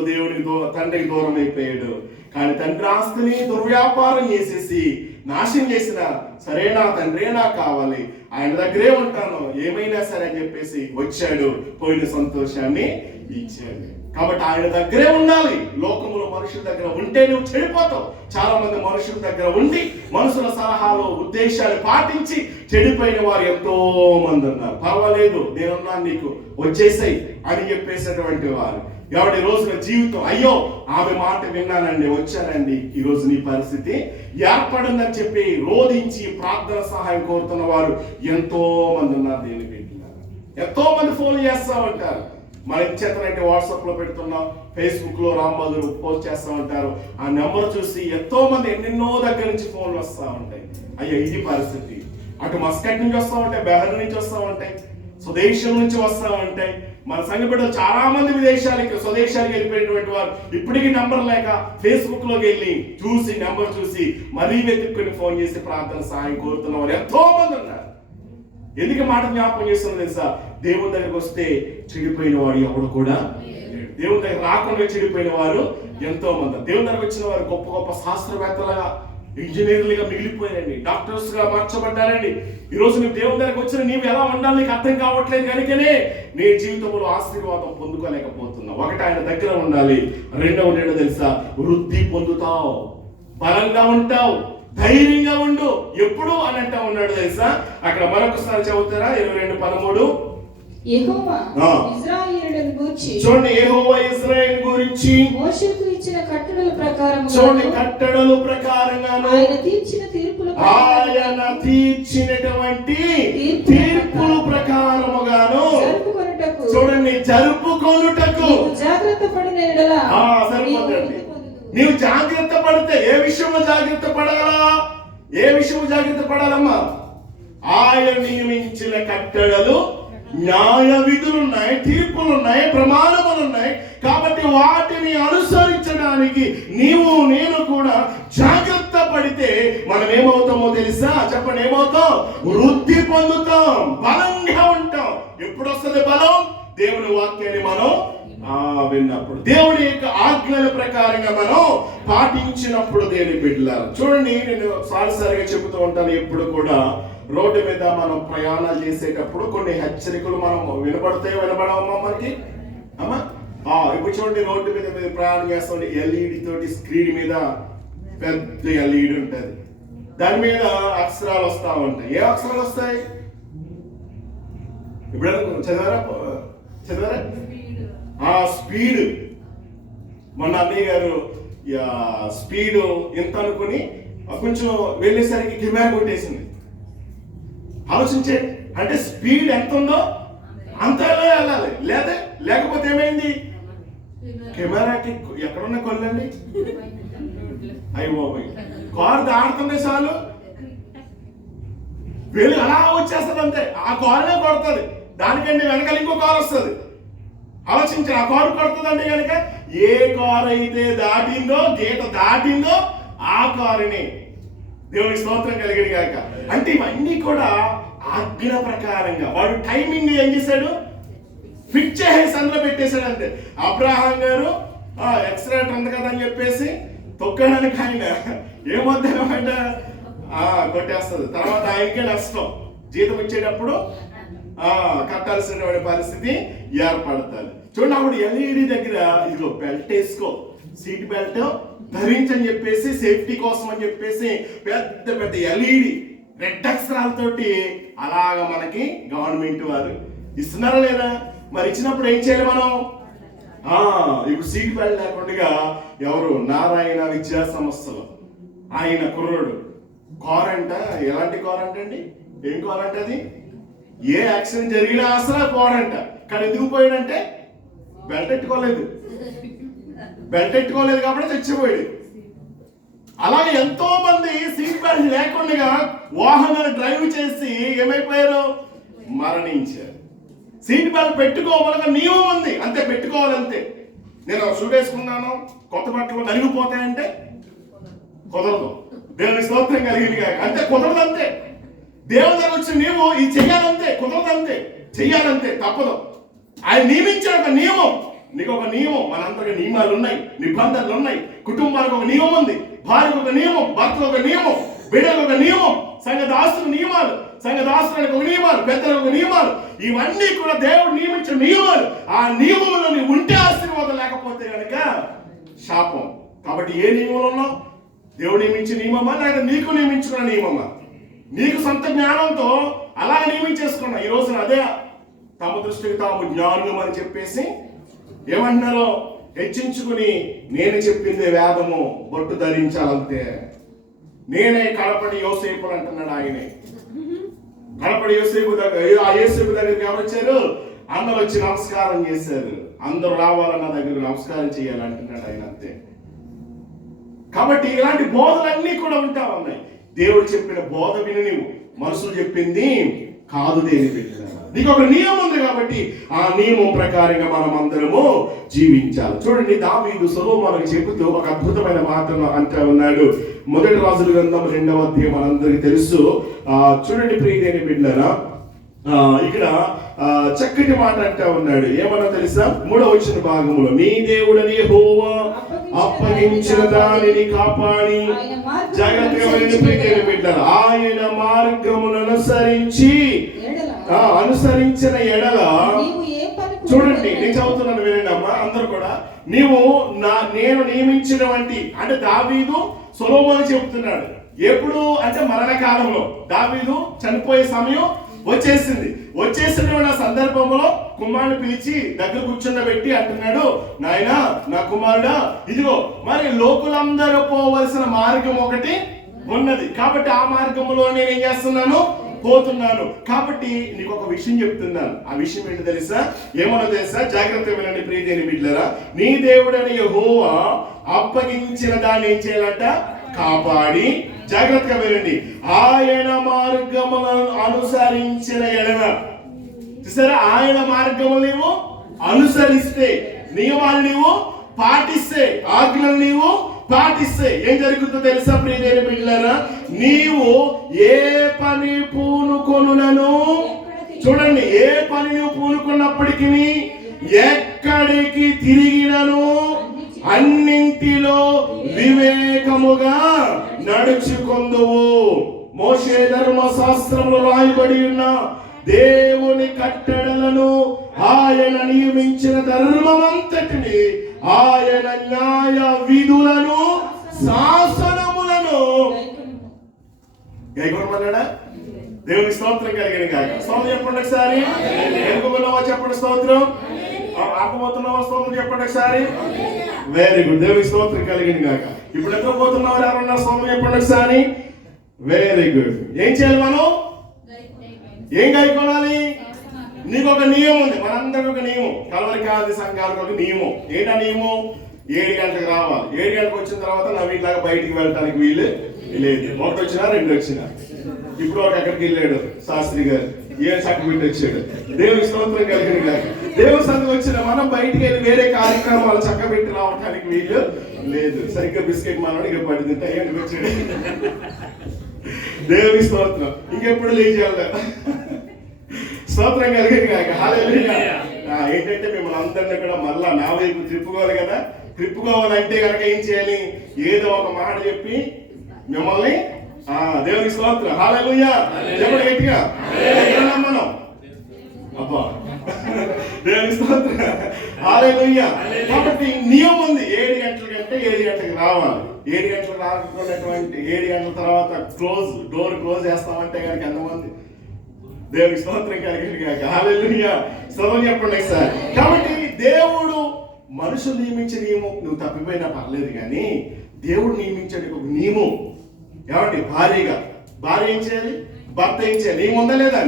తండ్రికి దూరం అయిపోయాడు. కానీ తండ్రి ఆస్తిని దుర్వ్యాపారం చేసేసి నాశనం చేసిన, సరే నా తండ్రే నాకు కావాలి, ఆయన దగ్గరే ఉంటాను ఏమైనా సరే అని చెప్పేసి వచ్చాడు. పోయిన సంతోషాన్ని ఇచ్చాడు. కాబట్టి ఆయన దగ్గరే ఉండాలి. లోకములో మనుషుల దగ్గర ఉంటే నువ్వు చెడిపోతావు. చాలా మంది మనుషుల దగ్గర ఉండి మనుషుల సలహాలు ఉద్దేశాలు పాటించి చెడిపోయిన వారు ఎంతో మంది ఉన్నారు. పర్వాలేదు, నేనున్నాను, నీకు వచ్చేసాయి అని చెప్పేసినటువంటి వారు. ఎవరి రోజున జీవితం, అయ్యో ఆమె మాట విన్నానండి, వచ్చానండి, ఈ రోజు నీ పరిస్థితి ఏర్పడిందని చెప్పి రోధించి ప్రార్థన సహాయం కోరుతున్న వారు ఎంతో మంది ఉన్నారు. దేని పెట్టినారు, ఎంతో మంది ఫోన్ చేస్తా ఉంటారు. మన చేతనంటే వాట్సాప్ లో పెడుతున్నాం, ఫేస్బుక్ లో రాంబాబు పోస్ట్ చేస్తా ఉంటారు. ఆ నెంబర్ చూసి ఎంతో మంది ఎన్నెన్నో దగ్గర నుంచి ఫోన్లు వస్తా ఉంటాయి. అయ్యో ఇది పరిస్థితి. అటు మస్కట్ నుంచి వస్తా ఉంటాయి, బెహర్ నుంచి వస్తా ఉంటాయి, స్వదేశం నుంచి వస్తా ఉంటాయి. మన సంఘ బిడ్డలు చాలా మంది స్వదేశానికి వెళ్ళిపోయినటువంటి వారు ఇప్పటికీ నెంబర్ లేక ఫేస్బుక్ లోకి వెళ్ళి చూసి నెంబర్ చూసి మరీ వెతుక్కుని ఫోన్ చేసి ప్రార్థన సహాయం కోరుతున్న వారు ఎంతో మంది ఉన్నారు. ఎందుకు మాట జ్ఞాపకం చేస్తున్నా తెలుసా? దేవుని దగ్గరకు వస్తే చెడిపోయిన వాడు ఎవడు కూడా, దేవుని దగ్గర రాకుండా చెడిపోయిన వారు ఎంతో మంది. దేవుని దగ్గరకు వచ్చిన వారు గొప్ప గొప్ప శాస్త్రవేత్తలుగా, ఇంజనీర్లుగా మిగిలిపోయారండి, డాక్టర్స్ గా మార్చబడ్డారండి. ఈ రోజు నువ్వు దేవుని దగ్గరకు వచ్చిన నీవు ఎలా ఉండాలి నీకు అర్థం కావట్లేదు కనుకనే నీ జీవితంలో ఆశీర్వాదం పొందుకోలేకపోతున్నావు. ఒకటి ఆయన దగ్గర ఉండాలి, రెండవ ఏంటో తెలుసా? వృద్ధి పొందుతావు, బలంగా ఉంటావు, ధైర్యంగా ఉండు. ఎప్పుడు అని అంటా ఉన్నాడు తెలుసా? అక్కడ మరొకసారి చదువుతారా? 22:13. యెహోవా ఇశ్రాయేలును గూర్చి, చూడండి, యెహోవా ఇశ్రాయేలు గురించి మోషేకు ఇచ్చిన కట్టడల ప్రకారం, చూడండి, కట్టడల ప్రకారంగాను ఆయన తీర్చినటువంటి తీర్పుల ప్రకారముగాను జరుపుకొనుటకు, చూడండి, జరుపుకొనుటకు జాగ్రత్త పడిన యెడల సరిపోతుంది. నీవు జాగ్రత్త పడితే ఏ విషయంలో జాగ్రత్త పడాలా? ఏ విషయంలో జాగ్రత్త పడాలమ్మా? ఆయన నియమించిన కట్టడలు, న్యాయ విధులున్నాయి, తీర్పులున్నాయి, ప్రమాణములున్నాయి. కాబట్టి వాటిని అనుసరించడానికి నీవు నేను కూడా జాగ్రత్త పడితే మనం ఏమవుతామో తెలుసా? చెప్పండి, ఏమవుతాం? వృద్ధి పొందుతాం, బలంగా ఉంటాం. ఎప్పుడు వస్తుంది బలం? దేవుని వాక్యాన్ని మనం విన్నప్పుడు, దేవుని యొక్క ఆజ్ఞల ప్రకారంగా మనం పాటించినప్పుడు. దేవుని బిడ్డలారా చూడండి, నేను సారిసారిగా చెబుతూ ఉంటాను, ఎప్పుడు కూడా రోడ్డు మీద మనం ప్రయాణాలు చేసేటప్పుడు కొన్ని హెచ్చరికలు మనం వినబడవమ్మా మనకి అమ్మా? ఇప్పుడు చూడండి, రోడ్డు మీద మీరు ప్రయాణం చేస్తుంటే ఎల్ఈడి తోటి స్క్రీన్ మీద పెద్ద ఎల్ఈడి ఉంటుంది, దాని మీద అక్షరాలు వస్తా ఉంటాయి. ఏ అక్షరాలు వస్తాయి? ఇప్పుడు చదివారా? స్పీడ్. మొన్న అన్నయ్య గారు స్పీడ్ ఎంత అనుకుని కొంచెం వెళ్ళేసరికి కెమెరా కొట్టేసింది. ఆలోచించే, అంటే స్పీడ్ ఎంత ఉందో అంతలో వెళ్ళాలి, లేకపోతే ఏమైంది? కెమెరాకి ఎక్కడున్న కొల్లండి, అయ్యో కారు దాడుతుండే చాలు వెళ్ళి అలా వచ్చేస్తుంది అంతే. ఆ కారునే కొడుతుంది, దానికంటే వెనకాల ఇంకో కారు వస్తుంది. ఆలోచించి, ఆ కారు కొడుతుందంటే కనుక ఏ కారు అయితే దాటిందో, గీత దాటిందో ఆ కారుని దేవుని స్తోత్రం కలిగిన కాక. అంటే ఇవన్నీ కూడా ఆజ్ఞ ప్రకారంగా వాడు టైమింగ్ ఏం చేశాడు? ఫిక్స్ చేసేసి అందులో పెట్టేశాడు అంతే. అబ్రహాం గారు ఎక్సలెంట్ ఉంది కదా అని చెప్పేసి తొక్కడానికి ఆయన ఏమొద్దామంట కొట్టేస్తుంది. తర్వాత ఆయనకే నష్టం, జీతం ఇచ్చేటప్పుడు కట్టాల్సిన పరిస్థితి ఏర్పడుతుంది. చూడండి, అప్పుడు ఎల్ఈడి దగ్గర ఇదిగో బెల్ట్ వేసుకో, సీట్ బెల్ట్ ధరించని చెప్పేసి సేఫ్టీ కోసం అని చెప్పేసి పెద్ద పెద్ద ఎల్ఈడి రెడ్ అక్షరాలతోటి అలాగా మనకి గవర్నమెంట్ వారు ఇస్తున్నారా లేదా? మరి ఇచ్చినప్పుడు ఏం చేయాలి మనం? ఇప్పుడు సీట్ బెల్ట్ లేకుండా ఎవరు? నారాయణ విద్యా సంస్థలు ఆయన కుర్రోడు కార్ అంట. ఎలాంటి కార్ అంటండి? ఏం కార్ అంటే అది? ఏ యాక్సిడెంట్ జరిగినా అసలు పోడంట. కానీ ఎందుకు పోయాడంటే బెల్ట్ ఎట్టుకోలేదు కాబట్టి చచ్చిపోయాడు. అలాగే ఎంతో మంది సీట్ బెల్ట్ లేకుండా వాహనాలు డ్రైవ్ చేసి ఏమైపోయారు? మరణించారు. సీట్ బెల్ట్ పెట్టుకోవాలన్న నియమం ఉంది, అంతే, పెట్టుకోవాలంతే. నేను షూట్ వేసుకున్నాను, కొత్త బట్టలు నలిగిపోతాయంటే కుదరదు. దేవుని స్తోత్రం కలిగింది కాక, అంతే, కుదరదు అంతే. దేవుని దగ్గర వచ్చి నీవు ఇది చెయ్యాలంతే, కుదరదంతే, చెయ్యాలంతే, తప్పదు. ఆయన నియమించిన ఒక నియమం, నీకు ఒక నియమం. మనందరికీ నియమాలు ఉన్నాయి, నిబంధనలు ఉన్నాయి. కుటుంబానికి ఒక నియమం ఉంది, భార్యకు ఒక నియమం, భర్తకు ఒక నియమం, బిడ్డలకు ఒక నియమం, సంఘ దాసులకు నియమాలు, సంఘ దాసులకు ఒక నియమాలు, పెద్దలకు ఒక నియమాలు. ఇవన్నీ కూడా దేవుడు నియమించిన నియమాలు. ఆ నియమంలో నీవు ఉంటే ఆశీర్వాదం, లేకపోతే కనుక శాపం. కాబట్టి ఏ నియమంలో ఉన్నావు? దేవుడు నియమించిన నియమమా, లేదా నీకు నియమించుకున్న నియమమా? నీకు సొంత జ్ఞానంతో అలా నియమించేసుకున్నా. ఈ రోజున అదే తమ దృష్టికి తాము జ్ఞానులు అని చెప్పేసి ఏమన్నారో హెచ్చించుకుని, నేను చెప్పింది వేదము, బొట్టు ధరించాలంతే, నేనే కడపడి యోసేపు అంటున్నాడు. ఆయనే కడపడి యోసేపు దగ్గర, ఆ యోసేపు దగ్గరికి ఎవరు వచ్చారు? అందరూ వచ్చి నమస్కారం చేశారు. అందరూ రావాలన్న దగ్గర నమస్కారం చేయాలంటున్నాడు ఆయన, అంతే. కాబట్టి ఇలాంటి బోధలన్నీ కూడా ఉంటా ఉన్నాయి. దేవుడు చెప్పిన బోధ విని నీవు, మనుషులు చెప్పింది కాదు దేని పెట్టిన. నీకు ఒక నియమం ఉంది కాబట్టి ఆ నియమం ప్రకారంగా మనం అందరము జీవించాలి. చూడండి, దావీదు సొలొమోనుకు చెబుతూ ఒక అద్భుతమైన మాటను అంటూ ఉన్నాడు. మొదటి రాజుల గ్రంథం 2వ అధ్యాయం మనందరికీ తెలుసు. చూడండి ప్రియదేని బిడ్డలారా, ఇక్కడ చక్కటి మాట అంటా ఉన్నాడు. ఏమన్నా తెలుసా? 3వ వచన భాగంలో, నీ దేవుడని యెహోవా అప్పగించిన దానిని కాపాడి జాగ్రత్తగా ప్రియదేని బిడ్డలారా, ఆయన మార్గమును అనుసరించిన ఎడల. చూడండి, నేను చదువుతున్నాను, వినండి అమ్మా అందరూ కూడా. నేను నియమించినటువంటి, అంటే దావీదు సొలొమోను చెబుతున్నాడు. ఎప్పుడు అంటే మరణ కాలంలో దావీదు చనిపోయే సమయం వచ్చేసిన సందర్భంలో కుమారుని పిలిచి దగ్గర కూర్చుండబెట్టి అంటున్నాడు, నాయనా నా కుమారుడా, ఇదిగో మరి లోకులందరూ పోవలసిన మార్గం ఒకటి ఉన్నది, కాబట్టి ఆ మార్గంలో నేను ఏం చేస్తున్నాను, పోతున్నాను. కాబట్టి నీకు ఒక విషయం చెప్తున్నాను. ఆ విషయం ఏంటో తెలుసా? ఏమన్నా తెలుసా? జాగ్రత్తగా వినండి ప్రియదేని బిడ్డలారా. నీ దేవుడని యెహోవా అప్పగించిన దాన్ని ఏం చేయాలంట? కాపాడి. జాగ్రత్తగా వినండి, ఆయన మార్గములను అనుసరించిన ఎడల. చూసారా, ఆయన మార్గము నీవు అనుసరిస్తే, నియమాలు నీవు పాటిస్తే, ఆజ్ఞలు నీవు పాటిస్తే ఏం జరుగుతుందో తెలుసా ప్రియదేని బిడ్డలారా? నీవు ఏ పని పూనుకొనునను, చూడండి, ఏ పని నువ్వు పూనుకున్నప్పటికీ, ఎక్కడికి తిరిగినను అన్నింటిలో వివేకముగా నడుచుకొందువు. మోషే ధర్మశాస్త్రంలో రాయబడి ఉన్న దేవుని కట్టడలను, ఆయన నియమించిన ధర్మమంతటిని, ఆయన న్యాయ విధులను, శాసనములను గైకొనమన్నాడా? దేవుని స్తోత్రం కలిగిన గాక. స్తోత్రం చెప్పండి ఒకసారి. ఎందుకున్నావో చెప్పండి స్తోత్రం. అర్థమవుతున్నావా స్తోత్రం చెప్పండి ఒకసారి. వెరీ గుడ్, దేవుని స్తోత్రం కలిగిన గాక. ఇప్పుడు ఎక్కడ పోతున్నావు? ఎవరన్నా స్తోత్రం చెప్పండి ఒకసారి. Very good. ఏం చేయాలి మనం? ఏం గైకొనాలి? నీకు ఒక నియమం ఉంది, మనందరికీ ఒక నియమం. కలవరికి ఆది సంఘాలకు ఒక నియమం. ఏంటా నియమం? 7 గంటలకు రావాలి. 7 గంటలకు వచ్చిన తర్వాత నా వీటిలాగా బయటికి వెళ్ళటానికి వీలు లేదు. 1 వచ్చినా 2 వచ్చినా. ఇప్పుడు ఒక ఎక్కడికి వెళ్ళాడు శాస్త్రి గారు, ఏ చక్క పెట్టి వచ్చాడు. దేవుని స్తోత్రం కలిగిన గాక. దేవుని సంఘం వచ్చిన మనం బయటికి వెళ్ళి వేరే కార్యక్రమాలు చక్క పెట్టి రావడానికి వీలు లేదు. సరిగ్గా బిస్కెట్ మనవాడు ఇక పడి తింటే అయ్యానికి వచ్చాడు. దేవుని స్తోత్రం. ఇంకెప్పుడు లేచేయాలి. స్తోత్రం కలిగిన గాక. హల్లెలూయా. ఏంటంటే మిమ్మల్ని అందరినీ కూడా మళ్ళా నా వైపు తిప్పుకోవాలి కదా. తిప్పుకోవాలంటే కనుక ఏం చేయాలి? ఏదో ఒక మాట చెప్పి మిమ్మల్ని, దేవుని స్తోత్రం. హల్లెలూయా. చెప్పండి గట్టిగా. మనం అబ్బా, దేవుని స్తోత్రం. హల్లెలూయా. కాబట్టి నియమం ఉంది. 7 గంటల కంటే 7 గంటలకు రావాలి. 7 గంటలకు రాకున్నటువంటి 7 గంటల తర్వాత డోర్ క్లోజ్ చేస్తామంటే కనుక ఎంతమంది? దేవుని స్తోత్రం కలిగిన గాక. హల్లెలూయా. స్తోత్రం చెప్పండి సార్. కాబట్టి దేవుడు మనుషులు నియమించే నియమం నువ్వు తప్పిపోయినా పర్లేదు, కానీ దేవుడు నియమించే ఒక నియమం. ఏమండి? భార్య ఏం చేయాలి? భర్త ఏం చేయాలి? నియమం ఉందా లేదా?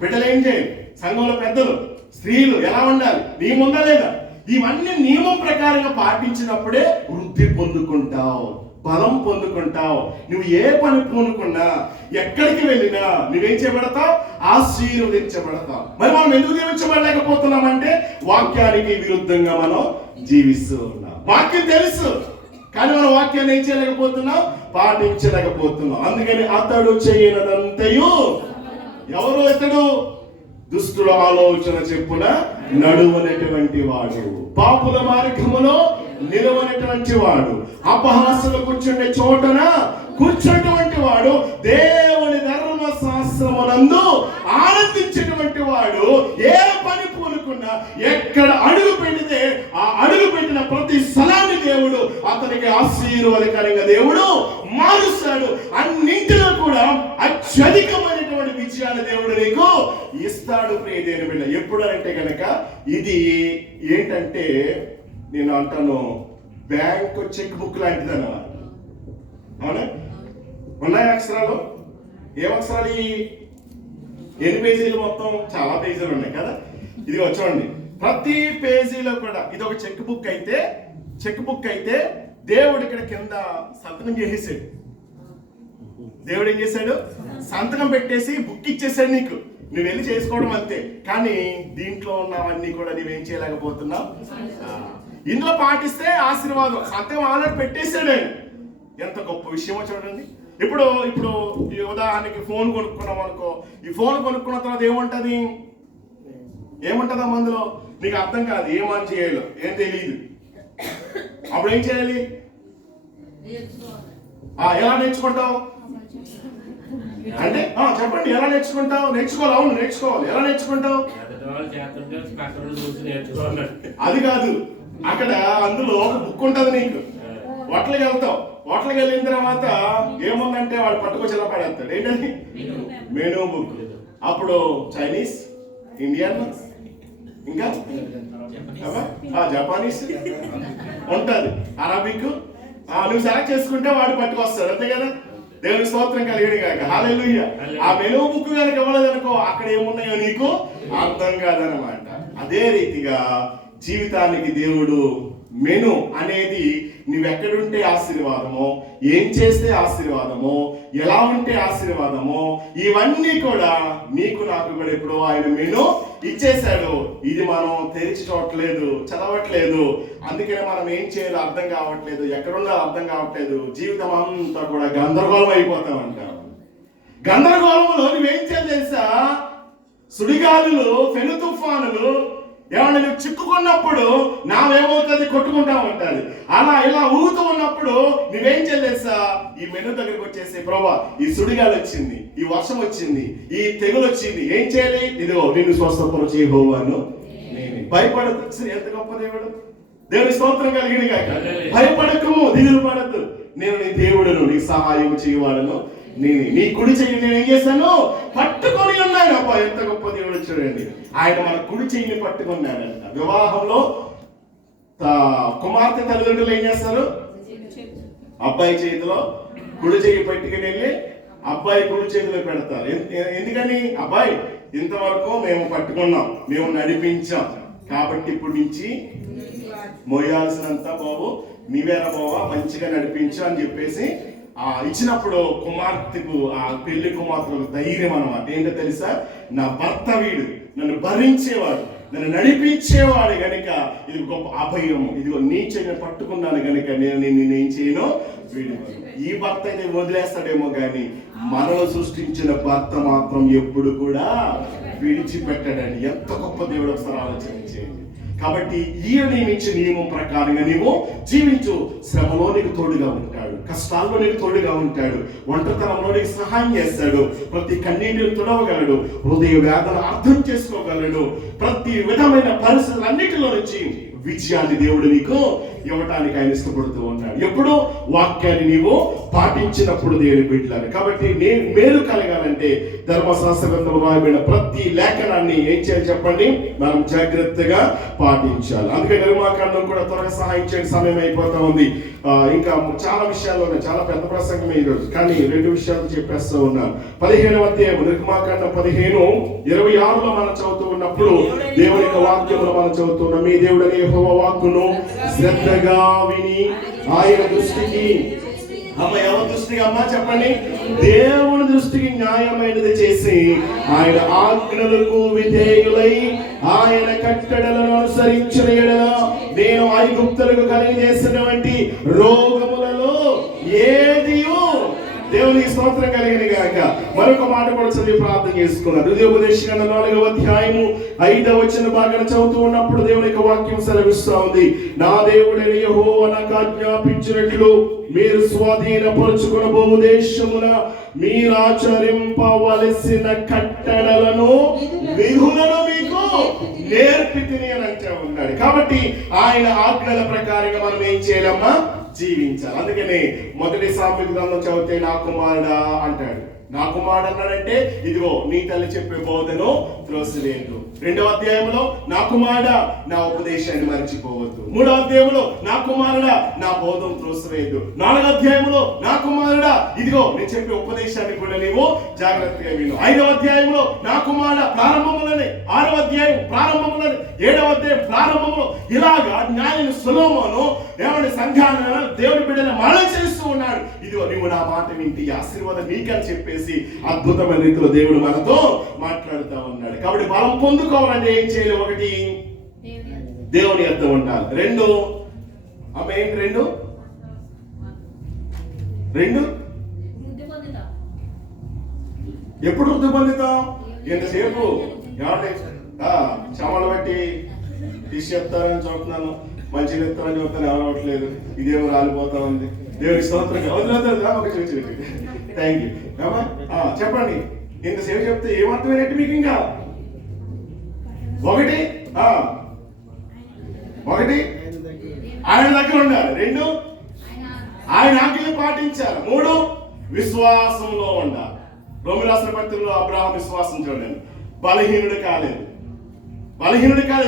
బిడ్డలు ఏం చేయాలి? సంఘంలో పెద్దలు, స్త్రీలు ఎలా ఉండాలి? నియమం ఉందా లేదా? ఇవన్నీ నియమం ప్రకారంగా పాటించినప్పుడే వృద్ధి పొందుకుంటావు, బలం పొందుకుంటావు. నువ్వు ఏ పని పూనుకున్నా, ఎక్కడికి వెళ్ళినా నువ్వేం చేయబడతావు? ఆశీర్వదించబడతావు. మరి మనం ఎందుకు దీవించబడలేకపోతున్నామంటే వాక్యానికి విరుద్ధంగా మనం జీవిస్తూ ఉన్నాం. వాక్యం తెలుసు, కానీ మన వాక్యాన్ని ఏం చేయలేకపోతున్నాం? పాటించలేకపోతున్నాం. అందుకని అతడు చేయనదంతయు ఎవరు ఇతడు? దుష్టుల ఆలోచన చెప్పున నడువనటువంటి వాడు, పాపుల మార్గములో నిలవనటువంటి వాడు, అపహాసలు కూర్చుండే చోటన కూర్చున్నటువంటి వాడు, దేవుని ధర్మశాస్త్రమునందు ఆనందించేటువంటి వాడు, ఏ పని పూనుకున్నా ఎక్కడ అడుగు పెడితే ఆ అడుగు పెట్టిన ప్రతి స్థలాన్ని దేవుడు అతనికి ఆశీర్వాదకరంగా దేవుడు మారుస్తాడు. అన్నింటిలో కూడా అత్యధికమైనటువంటి విజయాన్ని దేవుడు నీకు ఇస్తాడు ప్రియ దేవుని బిడ్డ. ఎప్పుడు అంటే కనుక ఇది ఏంటంటే నేను అంటాను బ్యాంక్ చెక్ బుక్ లాంటిది అన్నమాట. అవునా? ఉన్నాయి అక్షరాలు. ఏం అక్షరాలు? ఈ 8 పేజీలు మొత్తం చాలా పేజీలు ఉన్నాయి కదా. ఇది చూడండి, ప్రతి పేజీలో కూడా ఇది ఒక చెక్ బుక్ అయితే దేవుడు ఇక్కడ కింద సంతకం చేసేసాడు. దేవుడు ఏం చేశాడు? సంతకం పెట్టేసి బుక్ ఇచ్చేసాడు నీకు. నువ్వు వెళ్ళి చేసుకోవడం అంతే. కానీ దీంట్లో ఉన్నవన్నీ కూడా నువ్వేం చేయలేకపోతున్నావు. ఇందులో పాటిస్తే ఆశీర్వాదం. సంతకం ఆల్రెడీ పెట్టేశాడు ఆయన. ఎంత గొప్ప విషయమో చూడండి. ఇప్పుడు ఈ ఉదాహరణకి ఫోన్ కొనుక్కున్నాం అనుకో. ఈ ఫోన్ కొనుక్కున్న తర్వాత ఏముంటదా అందులో? నీకు అర్థం కాదు, ఏమని చేయాలో ఏం తెలియదు. అప్పుడు ఏం చేయాలి? ఎలా నేర్చుకుంటావు అంటే చెప్పండి, ఎలా నేర్చుకుంటావు? నేర్చుకోవాలి. అవును, నేర్చుకోవాలి. ఎలా నేర్చుకుంటావు? అది కాదు, అక్కడ అందులో ఒక బుక్ ఉంటుంది నీకు. హోటల్కి వెళ్తావు. హోటల్కి వెళ్ళిన తర్వాత ఏముందంటే వాడు పట్టుకొచ్చి ఎలా పడేస్తాడు. ఏంటది? Menu book. అప్పుడు చైనీస్, ఇండియన్, ఇంకా జపానీస్ ఉంటది, అరబిక్. నువ్వు సెలెక్ట్ చేసుకుంటే వాడు పట్టుకొస్తాడు. అంతే కదా. దేవుని స్తోత్రం కలిగిన కాక. హల్లెలూయా. ఆ మెనూ బుక్ కనుక ఇవ్వలేదనుకో, అక్కడ ఏమున్నాయో నీకు అర్థం కాదనమాట. అదే రీతిగా జీవితానికి దేవుడు మెను అనేది నువ్వెక్కడుంటే ఆశీర్వాదమో, ఏం చేస్తే ఆశీర్వాదమో, ఎలా ఉంటే ఆశీర్వాదమో, ఇవన్నీ కూడా నీకు నాకు కూడా ఇప్పుడు ఆయన మెను ఇచ్చేశాడు. ఇది మనం తెరిచి చూడట్లేదు, చదవట్లేదు. అందుకనే మనం ఏం చేయాలో అర్థం కావట్లేదు, ఎక్కడుండాలో అర్థం కావట్లేదు. జీవితం అంతా కూడా గందరగోళం అయిపోతామంట. గందరగోళంలో నువ్వేం చేయాలి తెలుసా? సుడిగాలులు, పెను తుఫానులు ఏమన్నా నువ్వు చిక్కుకున్నప్పుడు నావేమవుతుంది? కొట్టుకుంటా ఉంటుంది. అలా ఇలా ఊగుతూ ఉన్నప్పుడు నువ్వేం చేయలేసా? ఈ మెను దగ్గరికి వచ్చేసి, ప్రభా ఈ సుడిగాలు వచ్చింది, ఈ వర్షం వచ్చింది, ఈ తెగులు వచ్చింది, ఏం చేయాలి? ఇదిగో నిన్ను స్వస్థపరచు యెహోవాను నేనే. భయపడద్దు. ఎంత గొప్ప దేవుడు. దేవుని స్తోత్రం కలిగిన కాక. భయపడకము, దిగులు పడద్దు. నేను నీ దేవుడును, నీ సహాయం చేయవాడను నేను. నీ కుడి చెయ్యి నేను ఏం చేశాను? పట్టుకొని ఉన్నాను. అబ్బా ఎంత గొప్ప దేవుడు చూడండి. ఆయన మన కుడి చెయ్యిని పట్టుకున్నాడంట. వివాహంలో కుమార్తె తల్లిదండ్రులు ఏం చేస్తారు? అబ్బాయి చేతిలో కుడి చెయ్యి పట్టుకుని వెళ్ళి అబ్బాయి కుడి చేతిలో పెడతారు. ఎందుకని? అబ్బాయి ఇంతవరకు మేము పట్టుకున్నాం, మేము నడిపించాం, కాబట్టి ఇప్పటి నుంచి మోయాల్సినంత బాబు నీవేరా బావా, మంచిగా నడిపించు అని చెప్పేసి ఇచ్చినప్పుడు కుమార్తెకు, ఆ పెళ్లి కుమార్తెకు ధైర్యం అన్నమాట. ఏంటో తెలుసా? నా భర్త వీడు, నన్ను భరించేవాడు, నన్ను నడిపించేవాడు గనుక ఇది గొప్ప అభయము. ఇదిగో నీ చెయ్యిని పట్టుకున్నాను గనుక నేనేం చేయను వీడు. ఈ భర్త అయితే వదిలేస్తాడేమో కానీ మనలో సృష్టించిన భర్త మాత్రం ఎప్పుడు కూడా విడిచిపెట్టాడని. ఎంత గొప్ప దేవుడు, ఒకసారి ఆలోచన చేయండి. కాబట్టి ఈయన నియమించే నియమం ప్రకారంగా నీవు జీవించు. శ్రమలో నీకు తోడుగా ఉంటాడు, కష్టాల్లో నీకు తోడుగా ఉంటాడు, ఒంటరితనంలో నీకు సహాయం చేస్తాడు, ప్రతి కన్నీటిని తుడవగలడు, హృదయ వేదన అర్థం చేసుకోగలడు, ప్రతి విధమైన పరిస్థితులన్నిటిలో నుంచి విజయాన్ని దేవుడు నీకు ఇవ్వటానికి ఆయన ఇష్టపడుతూ ఉన్నాడు. ఎప్పుడు? వాక్యాన్ని నీవు పాటించినప్పుడు దేవుని బిడ్డలని. కాబట్టి నేను మేలు కలగాలంటే ధర్మశాస్త్ర గ్రంథంలో రాయబడిన ప్రతి లేఖనాన్ని ఏం చేయాలి చెప్పండి? మనం జాగ్రత్తగా పాటించాలి. అందుకే నిర్మాకాండం కూడా త్వరగా సహాయం చేయడం సమయం అయిపోతా ఉంది. ఇంకా చాలా విషయాలు ఉన్నాయి, చాలా పెద్ద ప్రసంగం ఈరోజు, కానీ 2 విషయాలు చెప్పేస్తూ ఉన్నాను. 15వ అధ్యాయం నిర్మాకాండం 15:26లో మనం చదువుతూ ఉన్నప్పుడు దేవుని యొక్క వాక్యంలో మనం చదువుతున్నాం. మీ దేవుడని యెహోవా వాక్కును శ్రద్ధగా విని ఆయన దృష్టికి, ఎవరి దృష్టికి అమ్మా చెప్పండి? దేవుని దృష్టికి న్యాయమైనది చేసి ఆయన ఆజ్ఞలకు విధేయులై ఆయన కట్టడలను అనుసరించిన యెడల నేను ఐగుప్తులకు కలిగజేసినటువంటి రోగములలో ఏదియు దేవునికి స్తోత్రం కలిగిన గాక. మరొక మాట కూడా చదివి ప్రార్థన చేసుకున్నాను. ద్వితీయోపదేశకాండం 4వ అధ్యాయము 5వ వచన భాగాన్ని చదువుతూ ఉన్నప్పుడు దేవుని యొక్క వాక్యం సెలవిస్తా ఉంది, నా దేవుడైన యెహోవా నాకు ఆజ్ఞాపించినట్లు మీరు స్వాధీనపరుచుకొనబోవు దేశమున మీరు ఆచరింపవలసిన కట్టడలను విధులను మీకు నేర్పితిని అని అంటే ఉన్నాడు. కాబట్టి ఆయన ఆజ్ఞల ప్రకారంగా మనం ఏం చేయాలమ్మా? జీవించాలి. అందుకని మొదటి సామెత గ్రంథం చదివితే నా కుమారుడా అంటాడు. నా కుమారుడు అన్నాడంటే ఇదిగో నీ తల్లి చెప్పే బోధను త్రోసివేయద్దు. 2వ అధ్యాయంలో నా కుమారుడా నా ఉపదేశాన్ని మర్చిపోవద్దు. 3వ అధ్యాయంలో నా కుమారుడా నా బోధను త్రోసివేయద్దు. 4వ అధ్యాయంలో నా కుమారుడా ఇదిగో నేను చెప్పే ఉపదేశాన్ని కూడా నీవు జాగ్రత్తగా విను. 5వ అధ్యాయంలో నా కుమారుడా ప్రారంభములోనే, 6వ అధ్యాయం ప్రారంభములోనే, 7వ అధ్యాయం ప్రారంభంలో ఇలాగా జ్ఞాని సొలొమోను ఏమని సంఘాన్ని దేవుడి బిడ్డలను మరణ చేస్తూ ఉన్నాడు. ఇదిగో నీవు నా మాట వింటి ఆశీర్వాదం నీకని చెప్పేసి అద్భుతమైన రీతిలో దేవుడు మనతో మాట్లాడుతూ ఉన్నాడు. కాబట్టి బలం పొందుకోవాలంటే ఏం చేయాలి? 1 దేవుని యొద్ద ఉండాలి. 2 ఆమె ఏంటి? 2 ఎప్పుడు వృద్ధి పొందుతాం? ఎంతసేపు శ్రమలు బట్టి తీసి చెప్తారని చూస్తున్నాను, మంచిగా చెప్తారని చూస్తాను, ఎవరు అవ్వట్లేదు, ఇదేమో రాలిపోతా ఉంది. దేవునికి స్తోత్రం. ఒక థ్యాంక్ యూ. చెప్పండి, ఇంతసేపు చెప్తే ఏమర్థమైనట్టు మీకు? ఇంకా 1 ఆయన దగ్గర ఉండాలి. 2 ఆయన ఆజ్ఞలు పాటించాలి. 3 విశ్వాసంలో ఉండాలి. రోమీయుల రాసిన పత్రికలో అబ్రహాము విశ్వాసం చూడండి, బలహీనుడు కాలేదు,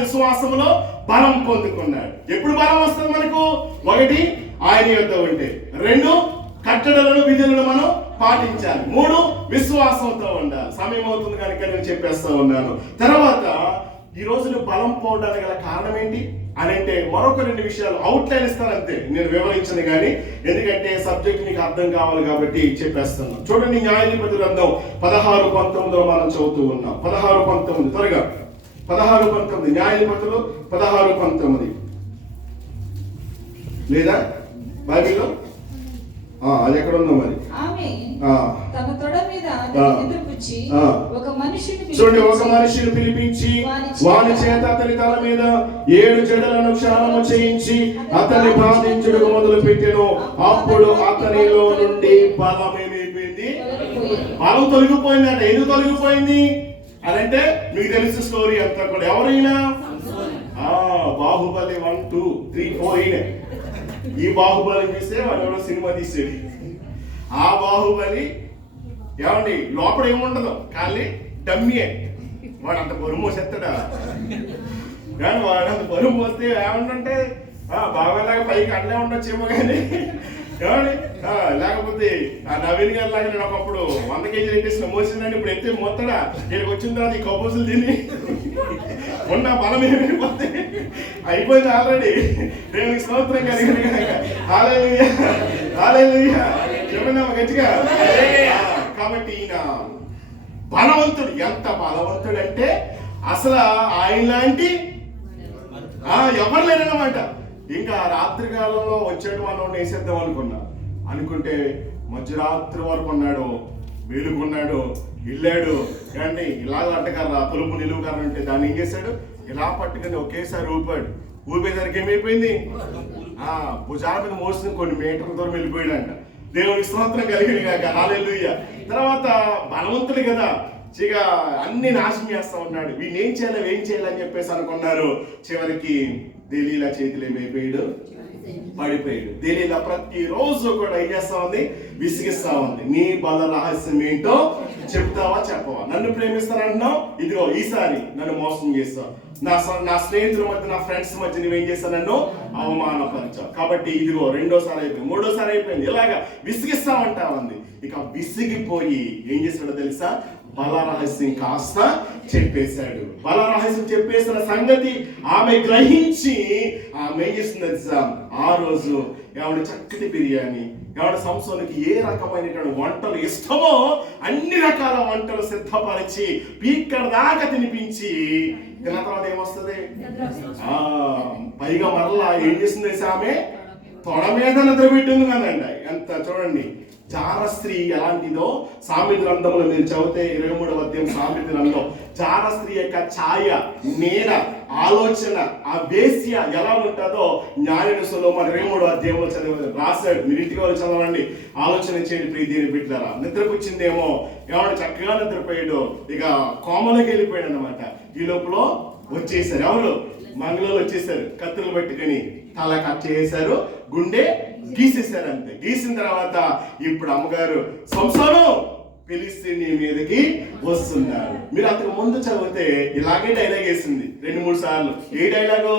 విశ్వాసంలో బలం పొందుకున్నాడు. ఎప్పుడు బలం వస్తుంది మనకు? 1 ఆయన యొద్ద ఉంటే, 2 కట్టడలను విధులను మనం పాటించాలి, 3 విశ్వాసంతో ఉండాలి. సమయం అవుతుంది కనుక నేను చెప్పేస్తా ఉన్నాను. తర్వాత ఈ రోజు నువ్వు బలం పోవడానికి గల కారణం ఏంటి అని అంటే మరొక 2 విషయాలు అవుట్లైన్ ఇస్తాను అంతే, నేను వివరించను కానీ, ఎందుకంటే సబ్జెక్ట్ నీకు అర్థం కావాలి కాబట్టి చెప్పేస్తున్నాను. చూడండి, న్యాయాధిపతి గ్రంథం 16:19 మనం చదువుతూ ఉన్నాం. 16:19 త్వరగా, 16:19 న్యాయాధిపతులు 16:19 లేదా బైబిల్లో అది ఎక్కడ ఉందో మరి. తన తొడ మీద నిద్రపుచ్చి ఒక మనిషిని పిలిపించి వాని చేత అతని తల మీద 7 జడలను క్షాళన చేయించి అతన్ని బాధించుటకు మొదలు పెట్టెను. అప్పుడు అతనిలో నుండి బలం ఏమైపోయింది? బలం తొలగిపోయిందంట. ఎందుకు తొలగిపోయింది అని అంటే మీకు తెలిసిన స్టోరీ అంతా కూడా. ఎవరైనా బాహుబలి 1, 2, 3, 4 ఈయన. ఈ బాహుబలి చూస్తే వాడు ఎవరో సినిమా తీసేది. ఆ బాహుబలి ఏమండి లోపల ఏముండదు, ఖాళీ డమ్మియే. వాడు అంత బరువు మోసేస్తాడా? కానీ వాడు అంత బరువు మోస్తే ఏమంటే బాబాలాగా పైకి అట్లే ఉండొచ్చేమో కానీ ఏమండి, లేకపోతే ఆ నవీన్ గారి లాగా నేను ఒకప్పుడు 100 కేజీలు ఎట్టేసిన మోసిందండి, ఇప్పుడు ఎత్తే మొత్తడా ఇక్కడికి వచ్చిన తర్వాత ఈ కబోసులు తిని ఉన్న బలం ఏమైపోతే అయిపోయింది ఆల్రెడీ. దేవునికి స్తోత్రం కలిగిన చెప్పండి గట్టిగా. కాబట్టి ఈయన బలవంతుడు. ఎంత బలవంతుడు అంటే అసలు ఆయన లాంటి ఎవరు లేరన్నమాట. ఇంకా రాత్రి కాలంలో వచ్చేటి మనం వేసేద్దాం అనుకుంటే మధ్యరాత్రి వరకు ఉన్నాడు, మేలుకున్నాడు, వెళ్ళాడు. కానీ ఇలాగ అట్టకర్ర తలుపు నిలువుకర్ర అంటే దాన్ని ఏం చేశాడు? ఇలా పట్టుకుని ఒకేసారి ఊపేసరికి ఏమైపోయింది? భుజాల మీద మోసిన కొన్ని మీటర్ల దూరం వెళ్ళిపోయాడంట. దేవునికి స్తోత్రం కలిగింది కాక. హల్లెలూయా. తర్వాత బలవంతుడు కదా, ఇక అన్ని నాశనం చేస్తా ఉన్నాడు. వీళ్ళు ఏం చేయాలని చెప్పేసి అనుకున్నారు. చివరికి దెలీలా చేతులు ఏమైపోయాడు? పడిపోయాడు. దెలీలా ప్రతిరోజు కూడా ఏం చేస్తా ఉంది? విసిగిస్తా ఉంది. నీ బల రహస్యం ఏంటో చెప్తావా చెప్పవా? నన్ను ప్రేమిస్తానంటున్నావు, ఇదిగో ఈసారి నన్ను మోసం చేస్తావు. నా స్నేహితుల మధ్య, నా ఫ్రెండ్స్ మధ్య నువ్వేం చేస్తావు? నన్ను అవమానపరిచావు. కాబట్టి ఇదిగో 2వ అయిపోయింది, 3వ అయిపోయింది. ఇలాగా విసిగిస్తా ఉంటా ఉంది. ఇక విసిగిపోయి ఏం చేస్తాడో తెలుసా? బల రహస్యం కాస్త చెప్పేశాడు. బల రహస్యం చెప్పేసిన సంగతి ఆమె గ్రహించి ఆమె ఏం చేస్తుంది తెలుసా? ఆ రోజు ఆవిడ చక్కటి బిర్యానీ, ఆవిడ సంసోనికి ఏ రకమైనటువంటి వంటలు ఇష్టమో అన్ని రకాల వంటలు సిద్ధపరిచి పీక్కడ దాకా తినిపించి తిన్న తర్వాత ఏమొస్తుంది? పైగా మరలా ఏం చేస్తుంది ఆమె? తొడ మీద నిద్రపెట్టింది కానండి. ఎంత చూడండి, జార స్త్రీ ఎలాంటిదో సామెత గ్రంథంలో మీరు చదివితే 23వ అధ్యాయం సామెత గ్రంథం, జార స్త్రీ యొక్క ఛాయ, నీడ, ఆలోచన, ఆ వేశ్య ఎలా ఉంటుందో జ్ఞానుడు సొలొమోను 23వ అధ్యాయంలో రాశాడు. మీరు ఇంటికి వాళ్ళు చదవండి, ఆలోచన చేయండి ప్రియ దేవుని బిడ్డలారా. నిద్రపుచ్చిందేమో, ఏమన్నా చక్కగా నిద్రపోయాడు, ఇక కోమలోకి వెళ్ళిపోయాడు అనమాట. ఈ లోపల వచ్చేసారు ఎవరు? మంగళూరు వచ్చేసారు, కత్తులు పట్టుకుని తల కట్ చేశారు, గుండె గీసేశారు. అంతే. గీసిన తర్వాత ఇప్పుడు అమ్మగారు సంసోను ఫిలిష్తీయుని మీదకి వస్తున్నారు. మీరు అంతకు ముందు చదివితే ఇలాగే డైలాగ్ వేసింది 2-3 సార్లు. ఏ డైలాగు?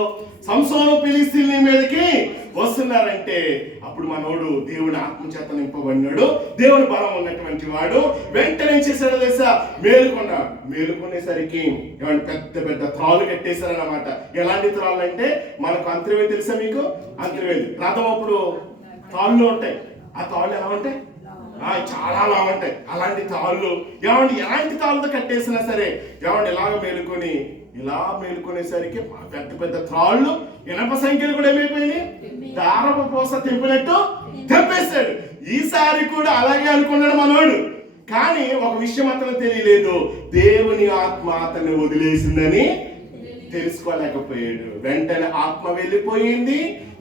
సంసోను ఫిలిష్తీయుని మీదకి వస్తున్నారంటే అప్పుడు మనోడు దేవుని ఆత్మచేత నింపబడినాడు, దేవుని బలం ఉన్నటువంటి వాడు. వెంటనే చేశాడు తెలుసా? మేలుకున్నాడు. మేలుకునేసరికి పెద్ద పెద్ద త్రాళ్ళు కట్టేశారన్నమాట. ఎలాంటి త్రాళ్ళు అంటే మనకు అంతర్వేది తెలుసా మీకు? అంతర్వేది రథం అప్పుడు తాళ్ళు ఉంటాయి. ఆ తాళ్ళు ఎలా ఉంటాయి? చాలా లావుంటాయి. అలాంటి తాళ్ళు ఏమండి, ఎలాంటి తాళ్ళతో కట్టేసినా సరే ఏమండి ఇలా మేలుకునేసరికి పెద్ద పెద్ద త్రాళ్ళు, ఇనప సంఖ్యలు కూడా ఏమైపోయినాయి? దారపు పోస తెంపినట్టు తెంపేశాడు. ఈసారి కూడా అలాగే అనుకున్నాడు మనోడు. కానీ ఒక విషయం అతను తెలియలేదు, దేవుని ఆత్మ అతన్ని వదిలేసిందని తెలుసుకోలేకపోయాడు. వెంటనే ఆత్మ వెళ్ళిపోయింది,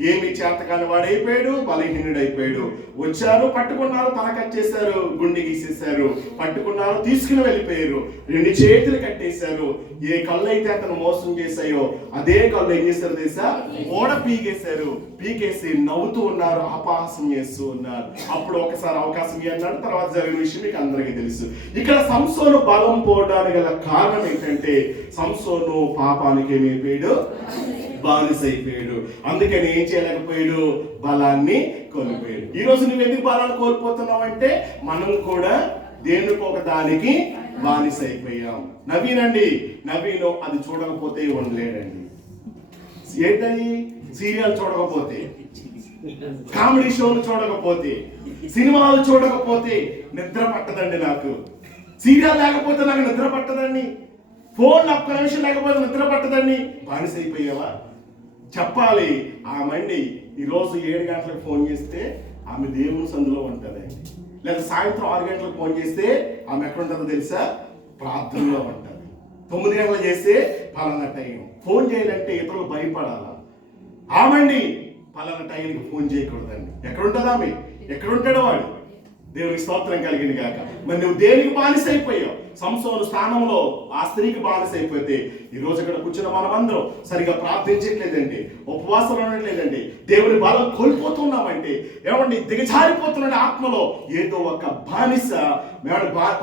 ఏమి చేతకాని వాడైపోయాడు, బలహీనుడైపోయాడు. వచ్చారు, పట్టుకున్నారు, తల కట్ చేశారు, గుండె గీసేశారు, పట్టుకున్నారు, తీసుకుని వెళ్ళిపోయారు, 2 చేతులు కట్టేశారు. ఏ కళ్ళు అయితే అతను మోసం చేశాయో అదే కళ్ళు ఏం చేశారు తెలుసా? ఓడ పీకేశారు. పీకేసి నవ్వుతూ ఉన్నారు, అపహాసం చేస్తూ ఉన్నారు. అప్పుడు ఒకసారి అవకాశం అన్నాడు. తర్వాత జరిగిన విషయం మీకు అందరికీ తెలుసు. ఇక్కడ సంసోను బలం పోవడానికి గల కారణం ఏంటంటే సంసోను పాపానికి ఏమైపోయాడు? బానిసైపోయాడు. అందుకని ఏం చేయలేకపోయాడు? బలాన్ని కోల్పోయాడు. ఈ రోజు నువ్వు ఎందుకు బలాన్ని కోల్పోతున్నావు అంటే మనం కూడా దేనికి ఒక దానికి బానిస అయిపోయాం. నవీను అది చూడకపోతే ఉండలేడండి. ఏంటది? సీరియల్ చూడకపోతే, కామెడీ షోలు చూడకపోతే, సినిమాలు చూడకపోతే నిద్ర పట్టదండి నాకు. సీరియల్ లేకపోతే నాకు నిద్ర పట్టదండి. ఫోన్ ఒక్క నిమిషం లేకపోతే నిద్ర పట్టదండి. బానిస అయిపోయావా? చెప్పాలి. ఆమె ఈరోజు 7 గంటలకు ఫోన్ చేస్తే ఆమె దేవుని సందులో ఉంటుందండి. లేదా సాయంత్రం 6 గంటలకు ఫోన్ చేస్తే ఆమె ఎక్కడ ఉంటుందో తెలుసా? ప్రార్థనలో ఉంటుంది. 9 గంటలు చేస్తే పలానా టైం. ఫోన్ చేయాలంటే ఇతరులు భయపడాలా? ఆమె పలానా టైంకి ఫోన్ చేయకూడదండి. ఎక్కడ ఉంటుంది ఆమె? ఎక్కడ ఉంటాడు వాడు? దేవునికి స్తోత్రం కలిగింది కాక. మరి నువ్వు దేనికి బానిస అయిపోయావు? సంసోను స్థానంలో ఆ స్త్రీకి బానిస అయిపోతే ఈ రోజు ఇక్కడ కూర్చున్న మనమందరం సరిగా ప్రార్థించట్లేదండి, ఉపవాసం ఉండట్లేదండి, దేవుని బలం కోల్పోతున్నామంటే ఏమండి, దిగజారిపోతున్నాడు ఆత్మలో. ఏదో ఒక బానిస,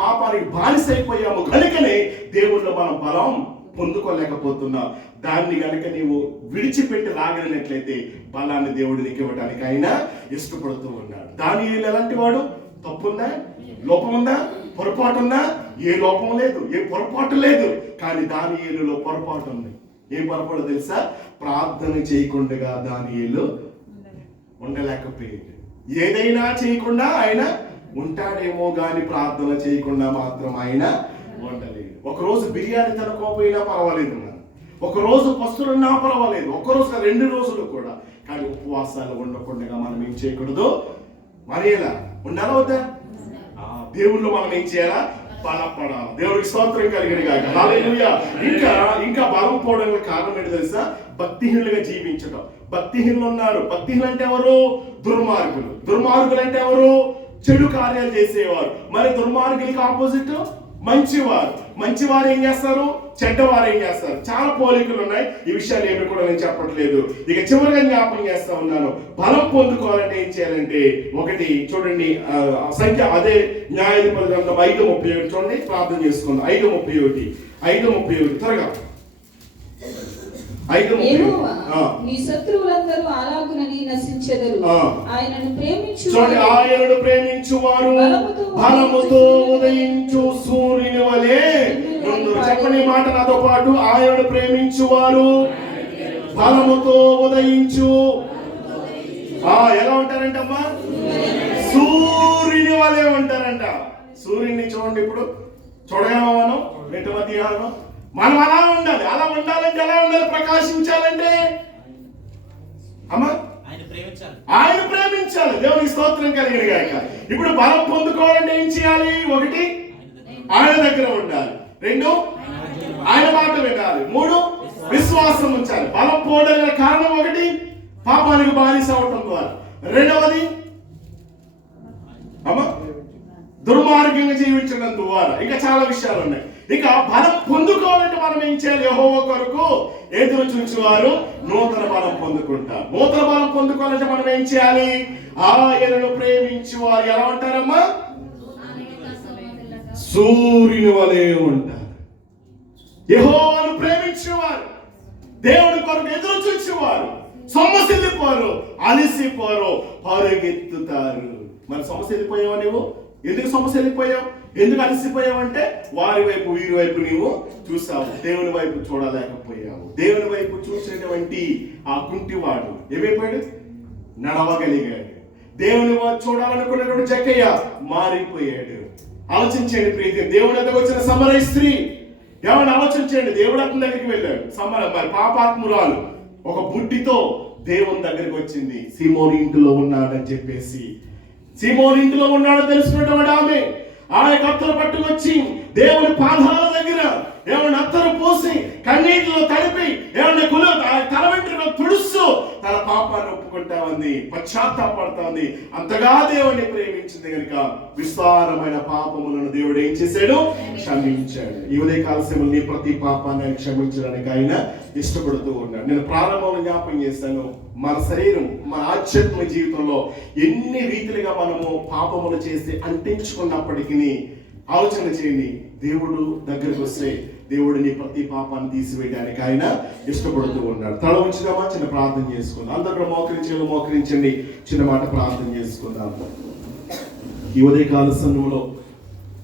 పాపానికి బానిస అయిపోయాము కనుకనే దేవుళ్ళో మనం బలం పొందుకోలేకపోతున్నాం. దాన్ని కనుక నీవు విడిచిపెట్టి రాగలిగినట్లయితే బలాన్ని దేవుడు నీకు ఇవ్వడానికి ఆయన ఇష్టపడుతూ ఉన్నాడు. దానియేలు ఎలాంటి వాడు? తప్పుందా? లోపముందా? పొరపాటు ఉందా? ఏ లోపం లేదు, ఏ పొరపాటు లేదు. కానీ దానియేలులో పొరపాటు ఉంది. ఏం పొరపాటు తెలుసా? ప్రార్థన చేయకుండా దానియేలు ఉండలేకపోయాడు. ఏదైనా చేయకుండా ఆయన ఉంటాడేమో గాని ప్రార్థన చేయకుండా మాత్రం ఆయన ఉండలేదు. ఒకరోజు బిర్యానీ తినకపోయినా పర్వాలేదు, ఒకరోజు పస్తులున్నా పర్వాలేదు, ఒక్కరోజు 2 రోజులు కూడా. కానీ ఉపవాసాలు ఉండకుండా మనం ఏం చేయకూడదు? మరి ఎలా ఉండాలా వద్దా? దేవుళ్ళు మనం ఏం చేయాలా? బలపడాలి. దేవుడికి స్తోత్రం కలిగిన గాక. హల్లెలూయా. ఇంకా బలం పోవడానికి కారణం ఏంటి తెలుసా? భక్తిహీనులుగా జీవించడం. భక్తిహీనులు ఉన్నారు. భక్తిహీనులు అంటే ఎవరు? దుర్మార్గులు. దుర్మార్గులు అంటే ఎవరు? చెడు కార్యాలు చేసేవారు. మరి దుర్మార్గులకి ఆపోజిట్ మంచివారు. మంచివారు ఏం చేస్తారు? చెడ్డవారు ఏం చేస్తారు? చాలా పోలికలు ఉన్నాయి. ఈ విషయాలు ఏమి కూడా నేను చెప్పట్లేదు. ఇక చివరిగా జ్ఞాపకం చేస్తా ఉన్నాను. బలం పొందుకోవాలంటే ఏం చేయాలంటే, ఒకటి చూడండి, సంఖ్య అదే న్యాయాధిపతి గ్రంథం 5:31 చూడండి, ప్రార్థన చేసుకుందాం. 5:31 త్వరగా. 5:31. నీ శత్రువులందరూ అలాగునని నశించెదరు. ఆయనను ప్రేమించు ఆయనను ప్రేమించువారు బలముతో ఉదయించు సూర్యుని వలె. చెప్పని మాట నాతో పాటు. ఆయనను ప్రేమించువారు బలముతో ఉదయించు. ఎలా ఉంటారంటమ్మా? సూర్యుని వలె ఉంటారంట. సూర్యుని చూడండి, ఇప్పుడు చూడగలమా మనం? మధ్యాహ్నం మనం అలా ఉండాలి. అలా ఉండాలంటే ఎలా ఉండాలి? ప్రకాశించాలంటే అమ్మా ఆయన ప్రేమించాలి. దేవునికి స్తోత్రం కలిగిన గాక. ఇప్పుడు బలం పొందుకోవాలంటే ఏం చేయాలి? ఒకటి, ఆయన దగ్గర ఉండాలి. రెండు, ఆయన మాట వినాలి. మూడు, విశ్వాసం ఉంచాలి. బలం పోవడానికి కారణం ఒకటి, పాపానికి బానిస అవటం ద్వారా. రెండవది దుర్మార్గంగా జీవించడం ద్వారా. ఇంకా చాలా విషయాలు ఉన్నాయి. ఇక బలం పొందుకోవాలంటే మనం ఏం చేయాలి? యెహోవా కొరకు ఎదురు చూచేవారు నూతన బలం పొందుకుంటారు. నూతన బలం పొందుకోవాలంటే మనం ఏం చేయాలి? ఆయనను ప్రేమించేవారు ఎలా ఉంటారమ్మా? సూర్యుని వలె ఉంటారు. యెహోవాను ప్రేమించేవారు, దేవుని కొరకు ఎదురు చూచేవారు సొమ్మసిల్లిపోరు, అలసిపోరు, పరుగెత్తుతారు. మరి సొమ్మసిల్లిపోయావా నువ్వు? ఎందుకు సొమ్మసిల్లిపోయావు? ఎందుకు అలసిపోయావు అంటే వారి వైపు వీరి వైపు నీవు చూసావు, దేవుని వైపు చూడలేకపోయావు. దేవుని వైపు చూసేటువంటి ఆ కుంటివాడు ఏమైపోయాడు? నడవగలిగాడు. దేవుని చూడాలనుకున్నటువంటి జక్కయ్య మారిపోయాడు. ఆలోచించండి ప్రీతి. దేవుని దగ్గరకు వచ్చిన సమరయ స్త్రీ ఏమని ఆలోచించండి. దేవుడు అతని దగ్గరికి వెళ్ళాడు. మరి పాపాత్మురాలు ఒక బుడ్డితో దేవుని దగ్గరికి వచ్చింది. సీమోని ఇంటిలో ఉన్నాడని చెప్పేసి, సీమోని ఇంటిలో ఉన్నాడని తెలుసుకున్నటువంటి ఆమె ఆయన కత్తెర పట్టుకొచ్చి దేవుని పాదాల దగ్గర ఏమన్నా అత్తరు పోసి కన్నీటిలో తడిపి ఏమన్నా తల వెంట్రుకలు తుడుస్తూ తన పాపాన్ని ఒప్పుకుంటా ఉంది, పశ్చాత్తాపడతా ఉంది. అంతగా దేవుడిని ప్రేమించింది కనుక విస్తారమైన పాపములను దేవుడు ఏం చేశాడు? క్షమించాడు. ఈ ఉదయకాల సమయంలో నీ ప్రతి పాపాన్ని ఆయన క్షమించడానికి ఆయన ఇష్టపడుతూ ఉన్నాడు. నేను ప్రారంభంలో జ్ఞాపకం చేశాను, మన శరీరం, మన ఆధ్యాత్మిక జీవితంలో ఎన్ని రీతిలుగా మనము పాపములు చేసి అంటించుకున్నప్పటికీ ఆలోచన చేయండి. దేవుడు దగ్గరికి వస్తే దేవుడిని ప్రతి పాపాన్ని తీసివేయడానికి ఆయన ఇష్టపడుతూ ఉన్నాడు. తల ఉంచుదామా? చిన్న ప్రార్థన చేసుకుందాం. అందరూ మోకరించండి. చిన్న మాట ప్రార్థన చేసుకుందాం. ఈ ఉదయకాల సమయంలో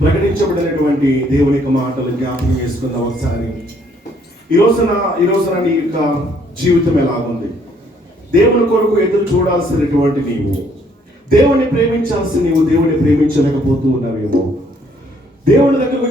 ప్రకటించబడినటువంటి దేవుని యొక్క మాటలు జ్ఞాపకం చేసుకుందాం ఒకసారి. ఈ రోజున నీ యొక్క జీవితం ఎలాగుంది? దేవుని కొరకు ఎదురు చూడాల్సినటువంటి నీవు, దేవుణ్ణి ప్రేమించాల్సి నీవు దేవుణ్ణి ప్రేమించలేకపోతూ ఉన్నావేమో. దేవుని దగ్గరకు